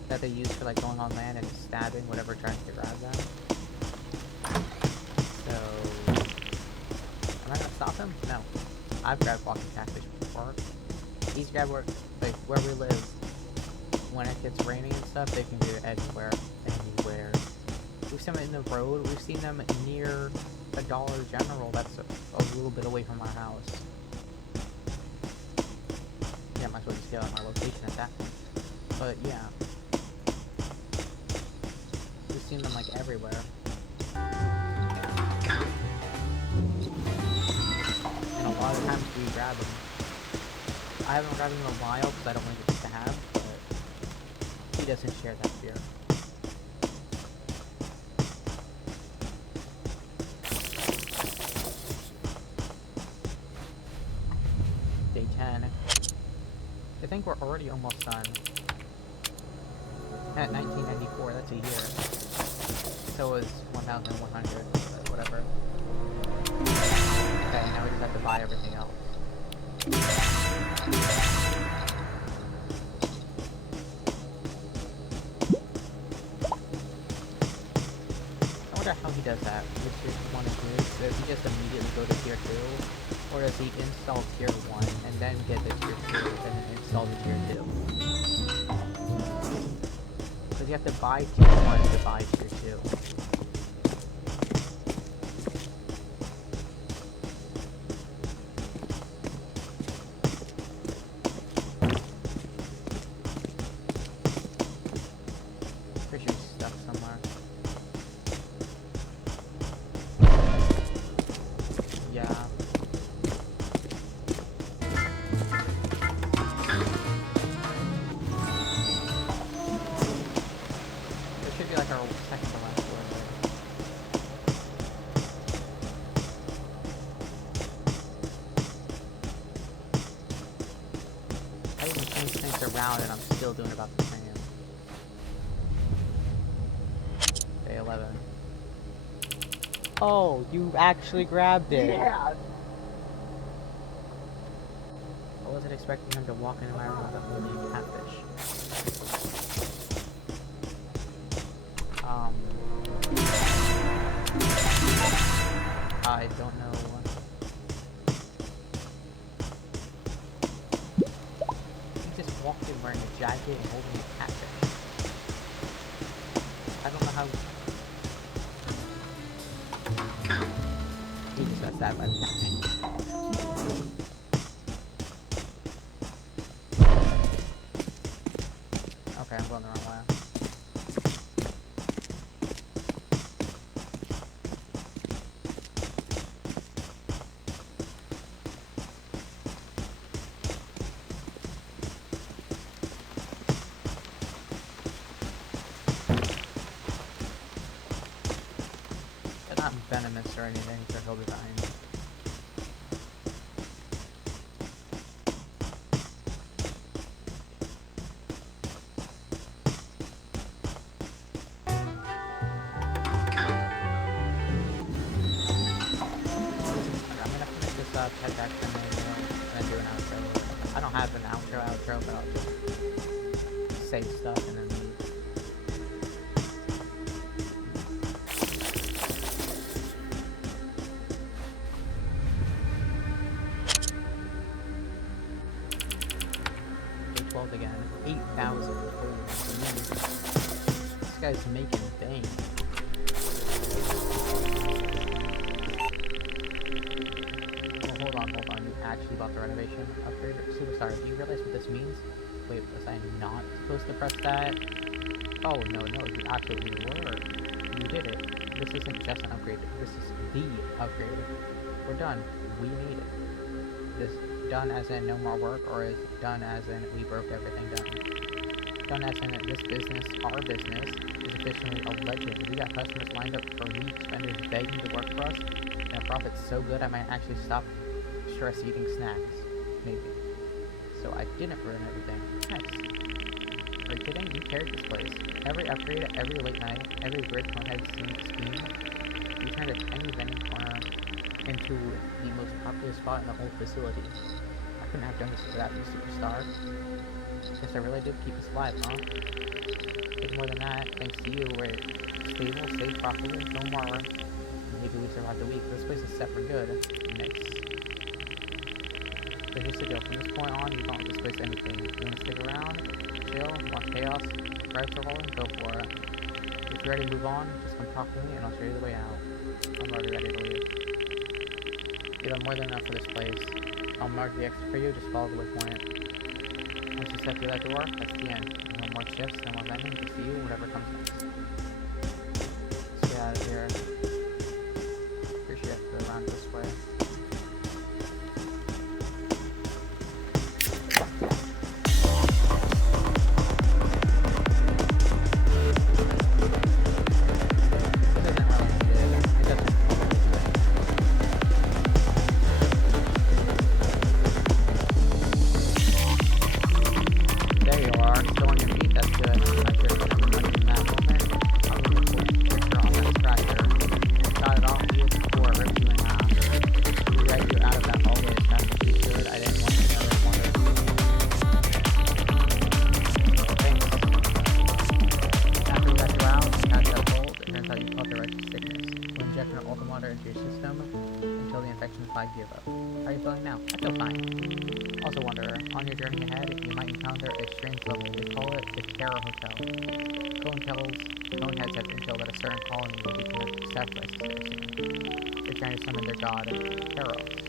that they use for like going on land and stabbing whatever tries to grab them. So, am I gonna stop him? No. I've grabbed walking catfish before. He's grabbed where we live. When it gets raining and stuff, they can do it anywhere. Anywhere. We've seen them in the road. We've seen them near a Dollar General that's a little bit away from our house. Yeah, might as well just get on our location at that point. But yeah. We've seen them like everywhere. And a lot of times we grab them. I haven't grabbed them in a while because I don't want it to have, but he doesn't share that fear. Day 10. I think we're already almost done. At 1994, that's a year. So it was 1,100, whatever. Okay, now we just have to buy everything else. I wonder how he does that. Which is one of his. Does he just immediately go to tier 2? Or does he install tier 1 and then get the tier 2 and then install the tier 2? Because you have to buy tier 1 to buy tier 2. Pretty sure he's stuck somewhere. Yeah. There should be like our second to last floor there. I even changed things around and I'm still doing about the same. Day 11. Oh, you actually grabbed it. Yeah. I wasn't expecting him to walk into my room with a holy catfish. I don't know. He just walked in wearing a jacket and holding a catfish. I don't know how. He just got stabbed by the catfish. Okay, I'm going the wrong way. They're not venomous or anything, so he'll be fine. Head back to the main room and then do an outro. I don't have an outro, but I'll just say stuff and then leave. Day 12 again. 8,000. This guy's making bank. Hold on, you actually bought the renovation upgrade? Superstar, do you realize what this means? Wait, was I not supposed to press that? Oh, no, you absolutely were. You did it. This isn't just an upgrade, this is the upgrade. We're done. We made it. This done as in no more work, or is done as in we broke everything down? Done as in this business, our business, is officially a legend. We got customers lined up for weeks, vendors begging to work for us, and our profit's so good I might actually stop stress eating snacks. Maybe. So I didn't ruin everything. Nice. Are you kidding? You carried this place. Every upgrade, every late night, every great conehead scheme, you turned a tiny vending corner into the most popular spot in the whole facility. I couldn't have done this without you, Superstar. Guess I really did keep us alive, huh? Even more than that, thanks to you, we're stable, safe, profitable, no more. Maybe we survived the week. This place is set for good. Nice. So here's the deal. From this point on, you don't displace anything. You want to stick around, chill, watch chaos, credits are rolling, go for it. If you're ready to move on, just come talk to me and I'll show you the way out. I'm already ready to leave. You have more than enough for this place. I'll mark the exit for you, just follow the waypoint. Once you step through that door, that's the end. No more shifts, no more vending, just you, whatever comes next. Let's get out of here. Pretty sure you have to go around this way. There you are, still on your feet, that's good. I'm not sure if I'm in that moment. inject an ultra water into your system until the infection flag give up. How are you feeling now? I feel fine. Also, Wanderer, on your journey ahead, you might encounter a strange level. They call it the Terror Hotel. Coneheads have intel that a certain colony will be sacrificed there soon. They're trying to summon their god, Terros.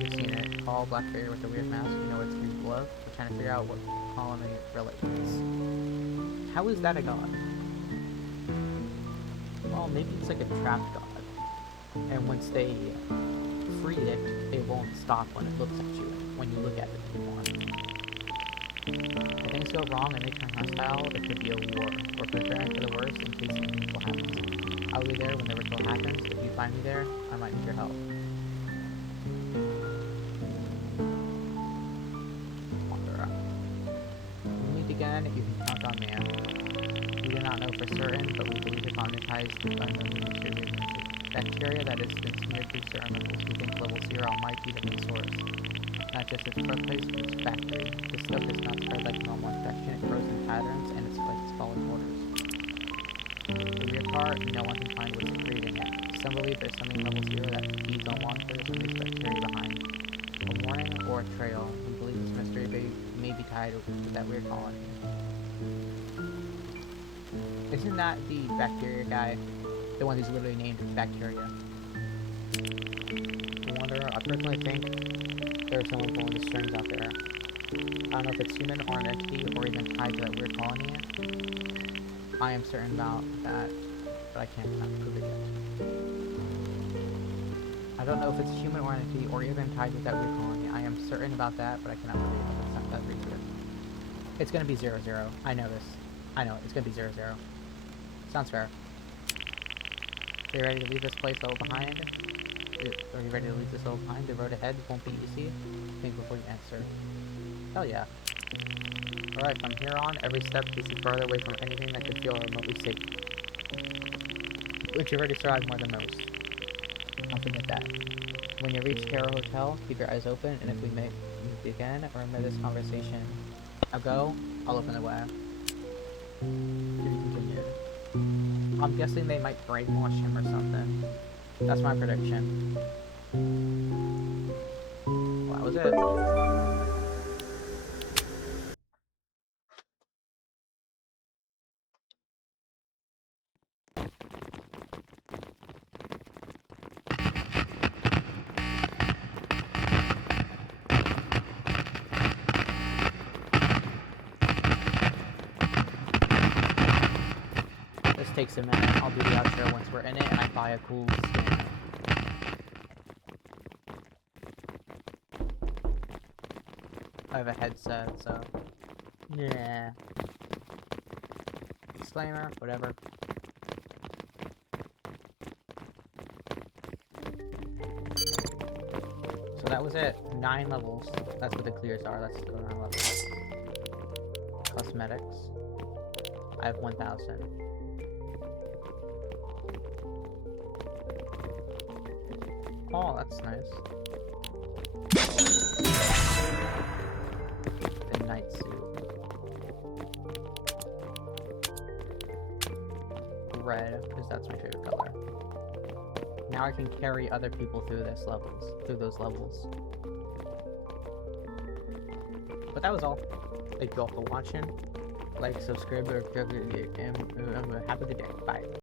You've seen it. Tall, black figure with a weird mask. You know it's through glove. We're trying to figure out what colony really is. How is that a god? Well, maybe it's like a trapped god. And once they free it, it won't stop when it looks at you, when you look at it anymore. If things go wrong and they turn hostile, it could be a war. We're preparing for the worst in case something evil happens. I'll be there when the ritual happens. If you find me there, I might need your help. When we meet again, you can count on me. We do not know for certain, but we believe the colony ties to unknown bacteria that has been smeared through certain levels. We think level 0 might be the main source. Not just its birthplace, but its factory. This stuff does not spread like normal infection. It grows in patterns, and it spikes solid borders. The weird part, no one can find what's creating it. Some believe there's something level 0 that feeds on monsters and leaves bacteria behind. A warning or a trail. We believe this mystery may be tied with that weird colony. Isn't that the bacteria guy? The one who's literally named Bacteria. The Wanderer, I personally think there's someone pulling the strings out there. I don't know if it's human or an entity or even tied to that weird colony. I am certain about that, but I can't prove it yet. I don't know if it's human or an entity or even tied with that weird colony. I am certain about that, but I cannot prove it. It's not that reason. It's gonna be 0-0. I know this. I know it. It's gonna be 0-0. Sounds fair. Are you ready to leave this place all behind? Are you ready to leave this all behind? The road ahead won't be easy. Think before you answer. Hell yeah. Alright, from here on, every step takes you farther away from anything that could feel remotely safe. Which you already survived more than most. I'll forget that. When you reach Terror Hotel, keep your eyes open, and if we meet again, remember this conversation. I'll go, I'll open the way. To be continued. I'm guessing they might brainwash him or something. That's my prediction. Well, that was it. This takes a minute. I'll do the outro once we're in it and I buy a cool skin. I have a headset, so yeah. Disclaimer, whatever. So that was it. 9 levels. That's what the clears are. That's the 9 levels. Cosmetics. I have 1,000. Oh, that's nice. The night suit. Red, because that's my favorite color. Now I can carry other people through those levels. But that was all. Thank you all for watching. Like, subscribe, or have a good day. Bye.